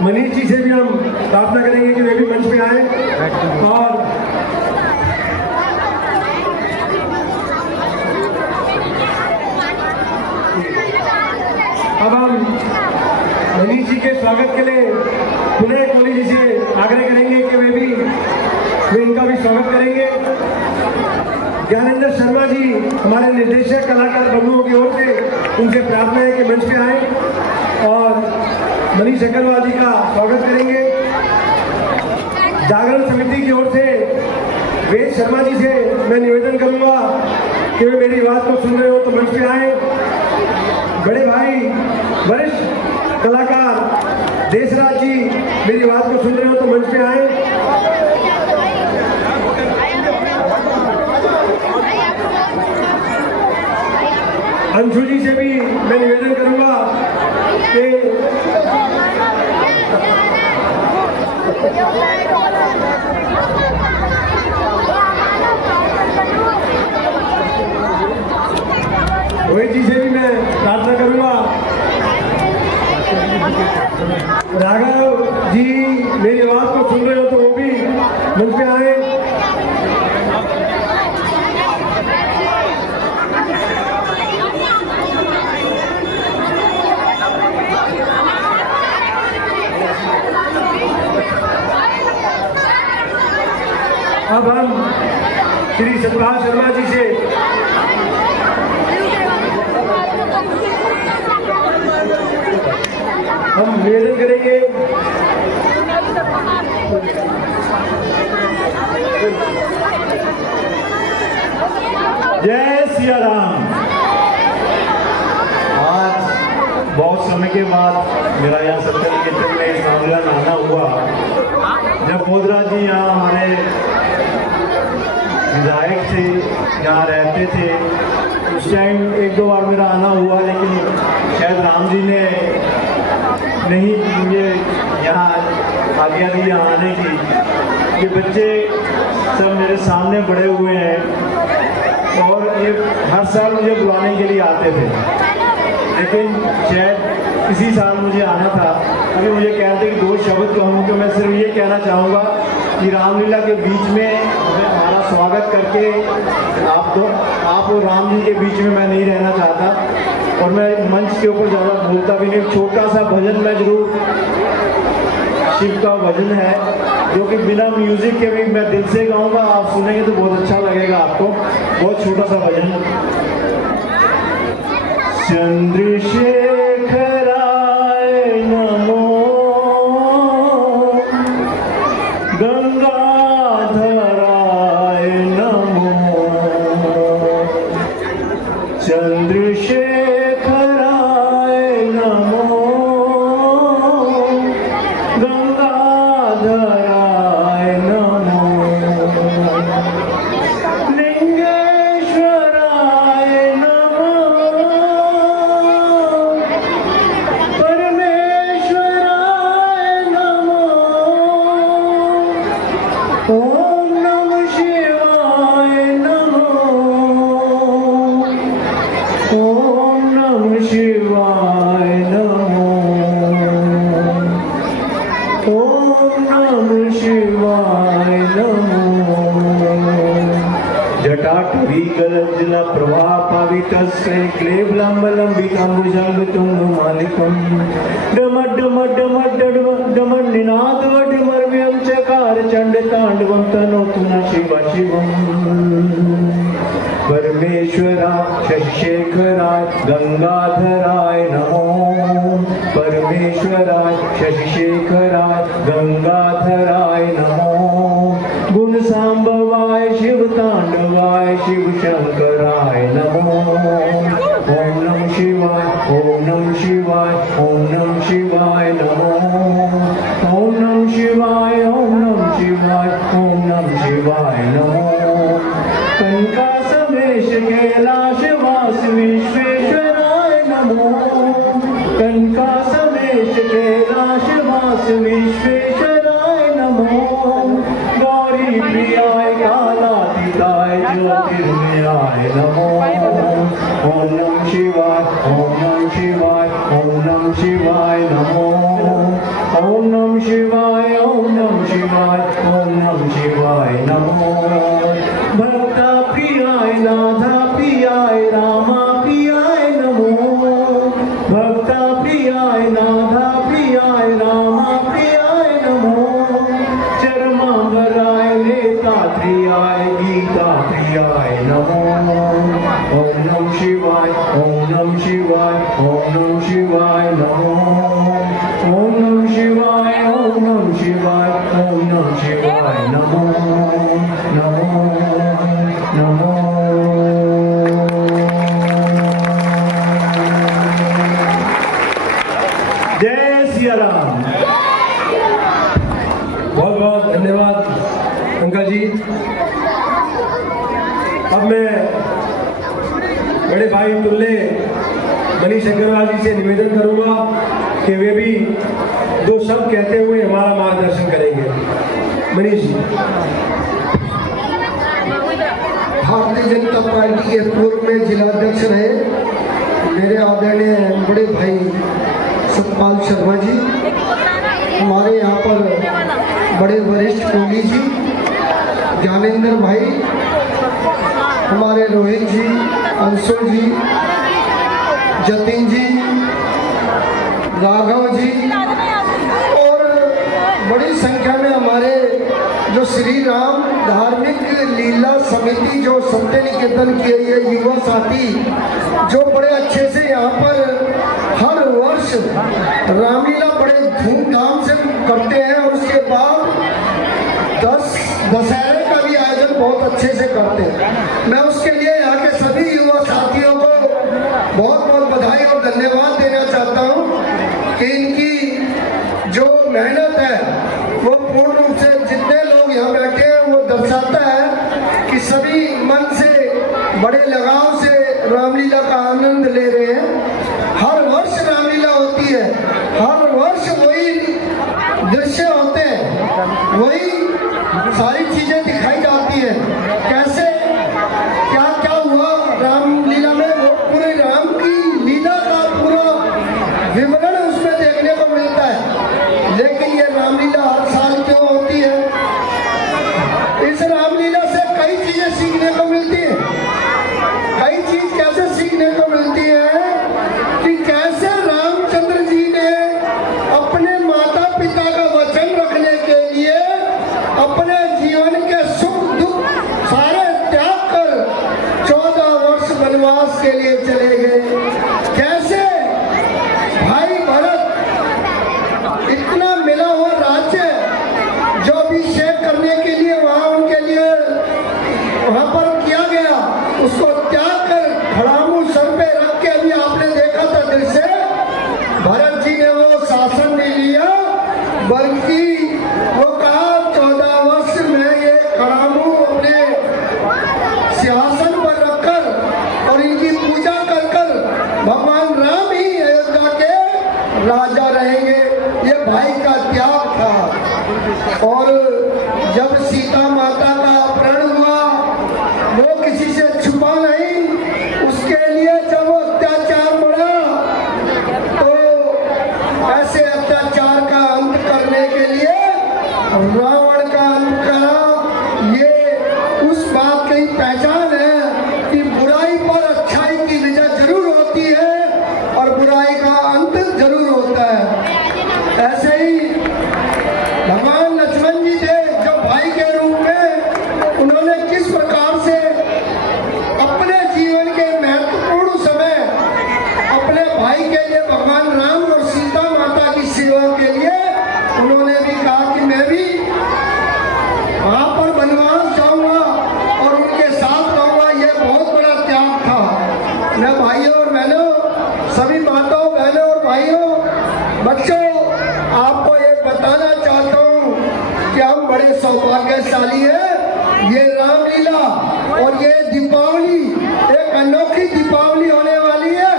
मनीष जी से भी हम प्रार्थना करेंगे कि वे भी मंच पे आए और अब हम मनीष जी के स्वागत के लिए पुनः कोहली जी से आग्रह करेंगे कि वे इनका भी स्वागत करेंगे। ज्ञानेंद्र शर्मा जी हमारे निर्देशक कलाकार बंधुओं की ओर से उनसे प्रार्थना है कि मंच पे आए और मनीष अग्रवाल जी का स्वागत करेंगे। जागरण समिति की ओर से वेद शर्मा जी से मैं निवेदन करूंगा कि वे मेरी बात को सुन रहे हो तो मंच पे आए। बड़े भाई वरिष्ठ कलाकार देशराज जी मेरी बात को सुन रहे हो तो मंच पे आए। अंशु जी से भी मैं निवेदन करूंगा कि रोहित जी से भी मैं प्रार्थना करूंगा। राघव जी मेरी आवाज को सुन रहे हो तो वो भी मंच पे आए। अब हम श्री सतपाल शर्मा जी से हम निवेदन करेंगे जय सिया राम। आज बहुत समय के बाद मेरा यहाँ सत्यनिकेतन में सम्मेलन आना हुआ। जब मोदरा जी यहाँ हमारे विधायक थे, यहाँ रहते थे, उस टाइम एक दो बार मेरा आना हुआ, लेकिन शायद राम जी ने नहीं मुझे यहाँ आज्ञा दी यहाँ आने की। ये बच्चे सब मेरे सामने बड़े हुए हैं और ये हर साल मुझे बुलाने के लिए आते थे, लेकिन शायद इसी साल मुझे आना था। अभी मुझे कहते कि दो शब्द कहूँ तो मैं सिर्फ ये कहना चाहूँगा कि रामलीला के बीच में हमारा स्वागत करके आप और राम जी के बीच में मैं नहीं रहना चाहता और मैं मंच के ऊपर ज़्यादा बोलता भी नहीं। छोटा सा भजन मैं जरूर, शिव का भजन है जो कि बिना म्यूजिक के भी मैं दिल से गाऊंगा, आप सुनेंगे तो बहुत अच्छा लगेगा आपको। बहुत छोटा सा भजन। चंद्रशेखराय नमो, गंगाधराय नमो, चंद्रशेखराय नमो, गंगाधराय नमो, लिंगेश्वराय नमो, परमेश्वराय नमो, ओम नमः शिवाय नमो, ओम नमः शिवाय नमो, ओम नमः शिवाय नमो। जटाटवी गलज्जला प्रवाह पावितस्य क्लेबलंबलंबिकाम्बुजं तुंगमालिकं डमड्डमड्डमड्डमड्डमड्डिनाद वड्डमर्व्यं चकार चंडतांडवं तनोतु न शिव शिवम्। परमेश्वरा शशिशेखराय गंगाधराय नमो, परमेश्वराय शशिशेखराय गंगाधराय नमो। गुण सांबवाय शिव तांडवाय शिव शंकराय नमो। ओम नमः शिवाय ओम नमः शिवाय ओम नमः शिवाय नमो। ओम नमः शिवाय ओम नमः शिवाय ओम नमः शिवाय नमो। कंका समेश कैलाश वास विश्वेश्वराय नमो। कंका समेश कैलाश वास विश्वेश्वराय नमो। गौरी प्रियाय कालातीताय ज्योतिर्मयाय नमो। ओम नमः शिवाय ओम नमः शिवाय ओम नमः शिवाय नमो। ओम नमः शिवाय ओम नमः शिवाय ओम नमः शिवाय नमो। भक्ता प्रियाय नाथा प्रियाय रामा प्रियाय नमो। भक्ता प्रियाय नाथा प्रियाय रामा प्रियाय नमो। चरमांबराय नेता प्रियाय गीता प्रियाय नमो। ओम नमः शिवाय ओम नमः शिवाय ओम नमः शिवाय नमो। ओम नमः शिवाय ओम नमः शिवाय ओम नमः शिवाय नमो। नमो नमो। जय सिया राम। बहुत बहुत धन्यवाद अंकल जी। अब मैं बड़े भाई तुल्ले मनीष अग्रवाल जी से निवेदन करूंगा कि वे भी दो शब्द कहते हुए हमारा मार्गदर्शन करेंगे। मनीष जी। भारतीय जनता पार्टी के पूर्व में जिलाध्यक्ष रहे मेरे आदरणीय बड़े भाई सतपाल शर्मा जी, हमारे यहाँ पर बड़े वरिष्ठ कोहली जी, ज्ञानेंद्र भाई, हमारे रोहित जी, अंशु जी, जतिन जी, राघव जी और बड़ी संख्या में हमारे जो श्री राम धार्मिक लीला समिति जो सत्य निकेतन की है, ये युवा साथी जो बड़े अच्छे से यहाँ पर हर वर्ष रामलीला बड़े धूमधाम से करते हैं और उसके बाद दशहरे का भी आयोजन बहुत अच्छे से करते हैं। मैं उसके लिए यहाँ के सभी युवा साथियों को बहुत बहुत बधाई और धन्यवाद देना चाहता हूँ कि इनकी जो मेहनत है वो पूर्ण रूप से जितने लोग यहाँ बैठे हैं वो दर्शाता है कि सभी मन से बड़े लगाव से रामलीला का आनंद ले रहे हैं। हर वर्ष रामलीला होती है, हर वर्ष वही दृश्य होते हैं, वही सारी चीजें दिखाई जाती है। कैसे क्या क्या हुआ रामलीला में, वो पूरे राम की लीला का पूरा विवरण उसमें देखने को मिलता है। लेकिन ये रामलीला हर साल क्यों होती है? इस रामलीला से कई चीजें सीखने को मिलती है। कई चीज कैसे सीखने को मिलती है कि कैसे रामचंद्र जी ने अपने माता पिता का वचन रखने के लिए अपने जीवन के सुख दुख सारे त्याग कर 14 वर्ष वनवास के लिए चले गए। कैसे भाई भरत इतना मिला हुआ राज्य जो अभिषेक करने के लिए वहां उनके लिए वहां पर किया गया, उसको त्याग कर खड़ामू सर पे रख के, अभी आपने देखा था दृश्य, भरत जी ने वो शासन नहीं लिया बल्कि वो कहा 14 वर्ष में ये खड़ामू अपने सिंहासन पर रखकर और इनकी पूजा कर कर भगवान राम ही अयोध्या के राजा रहेंगे। ये भाई का त्याग था। और जब सीता माता का अपहरण हुआ वो किसी से छुपा नहीं, उसके लिए जब अत्याचार बढ़ा तो ऐसे अत्याचार का अंत करने के लिए रावण का अंत करा। ये उस बात की पहचान है कि बुराई पर अच्छाई की विजय जरूर होती है और बुराई का अंत जरूर होता है। ऐसे ही भगवान लक्ष्मण जी थे जो भाई के रूप में ये सौभाग्यशाली है। ये रामलीला और ये दीपावली, एक अनोखी दीपावली होने वाली है।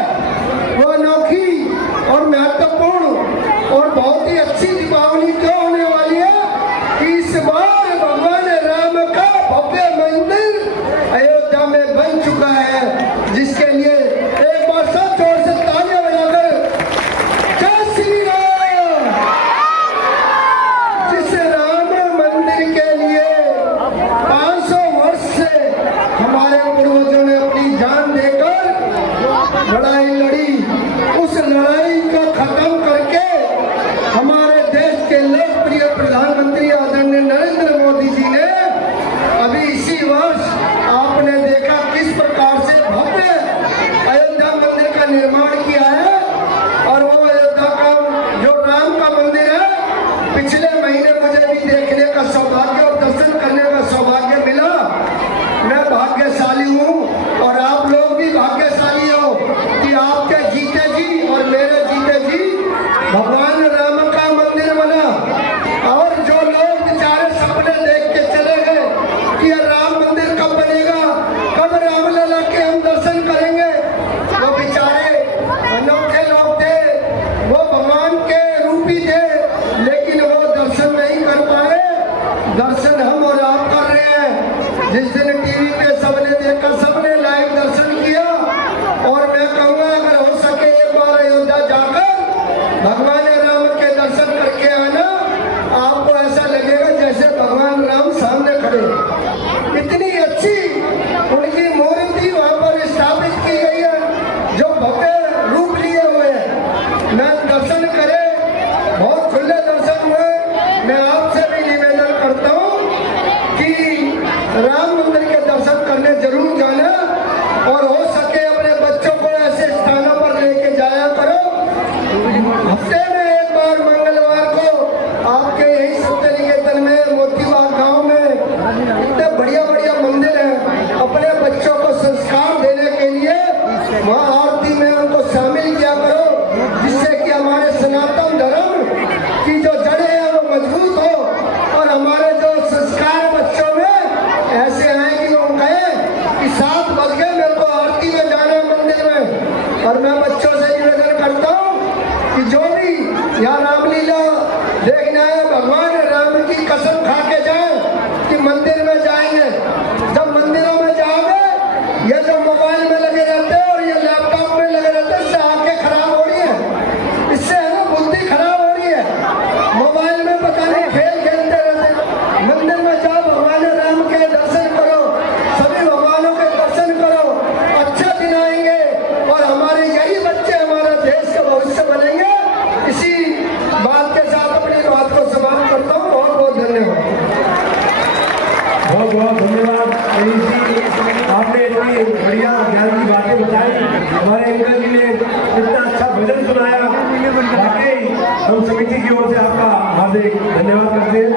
वो अनोखी और महत्वपूर्ण और बहुत ही अच्छी दीपावली क्यों होने वाली है कि इस बार भगवान राम का भव्य मंदिर अयोध्या में बन चुका है, जिसके लिए एक बार सब जोर से तालियां बजाकर जय श्री राम। जिस राम मंदिर के लिए 500 वर्ष से हमारे पूर्वजों ने अपनी जान देकर लड़ाई लड़ी, उस लड़ाई को खत्म करके हमारे देश के लोकप्रिय प्रधानमंत्री आदरणीय नरेंद्र मोदी जी ने अभी इसी वर्ष आपने देखा किस प्रकार से भव्य अयोध्या मंदिर का निर्माण किया है। और वो अयोध्या का जो राम का मंदिर है, पिछले महीने मुझे भी देखने का सौभाग्य और दर्शन करने का सौभाग्य मिला। मैं भाग्यशाली हूँ और आप लोग भी भाग्यशाली हो कि आपके जीते जी और मेरे जीते जी भगवान राम का मंदिर बना। और जो लोग बेचारे सपने देख के चले गए कि ये राम मंदिर कब बनेगा, कब रामलला के हम दर्शन करेंगे, वो बेचारे अनोखे लोग थे, वो भगवान के रूपी थे, लेकिन वो दर्शन नहीं कर पाए। दर्शन हम और आप कर रहे हैं। जिस दिन टीवी पे सबने देखा, सबने लाइव दर्शन किया। और मैं कहूँगा अगर हो सके एक बार अयोध्या जाकर भगवान राम के दर्शन करके आना, आपको ऐसा लगेगा जैसे भगवान राम सामने खड़े। इतनी अच्छी उनकी मूर्ति वहाँ पर स्थापित की गई है जो भव्य रूप लिए हुए हैं। मैं दर्शन करे, बहुत खुले दर्शन हुए। मैं आपसे भी निवेदन करता हूँ कि राम मंदिर के दर्शन करने जरूर जाना और हो सके अपने बच्चों को ऐसे स्थानों पर लेके जाया करो। हफ्ते में एक बार मंगलवार को आपके यही सत्य निकेतन में मोतीबाग गांव में इतने बढ़िया बढ़िया मंदिर हैं। अपने बच्चों को संस्कार देने के लिए वहाँ आरती में उनको शामिल किया करो, जिससे कि हमारे सनातन धर्म की जो जड़ें हैं वो मजबूत हो और हमारे जो संस्कार बच्चों में ऐसे आए कि वो कहे कि 7 बज गए, मेरे को आरती में जाना है मंदिर में। और मैं बच्चों से निवेदन करता हूँ कि जो भी यहाँ रामलीला देखना है, भगवान राम की कसम खा के जाए कि मंदिर में जाएंगे। जब मंदिरों में जाओगे, ये जो मोबाइल में लगे रहते हैं और ये लैपटॉप में लगे रहते हैं, इससे आंखें खराब हो रही है, इससे है ना बुद्धि खराब हो रही है। मोबाइल में पता नहीं खेल खेलते रहते। मंदिर में जाओ, भगवान राम के दर्शन करो, सभी भगवानों के दर्शन करो, अच्छे दिन आएंगे और हमारे यही बच्चे हमारा देश का भविष्य बनेंगे। इसी बात के साथ अपनी बात को समाप्त करता हूँ। बहुत बहुत धन्यवाद। बहुत बहुत धन्यवाद अनिल जी, आपने इतनी बढ़िया ज्ञान की बातें बताई, हमारे अंकल जी ने इतना अच्छा भजन सुनाया। वाकई हम समिति की ओर से आपका हार्दिक धन्यवाद करते हैं।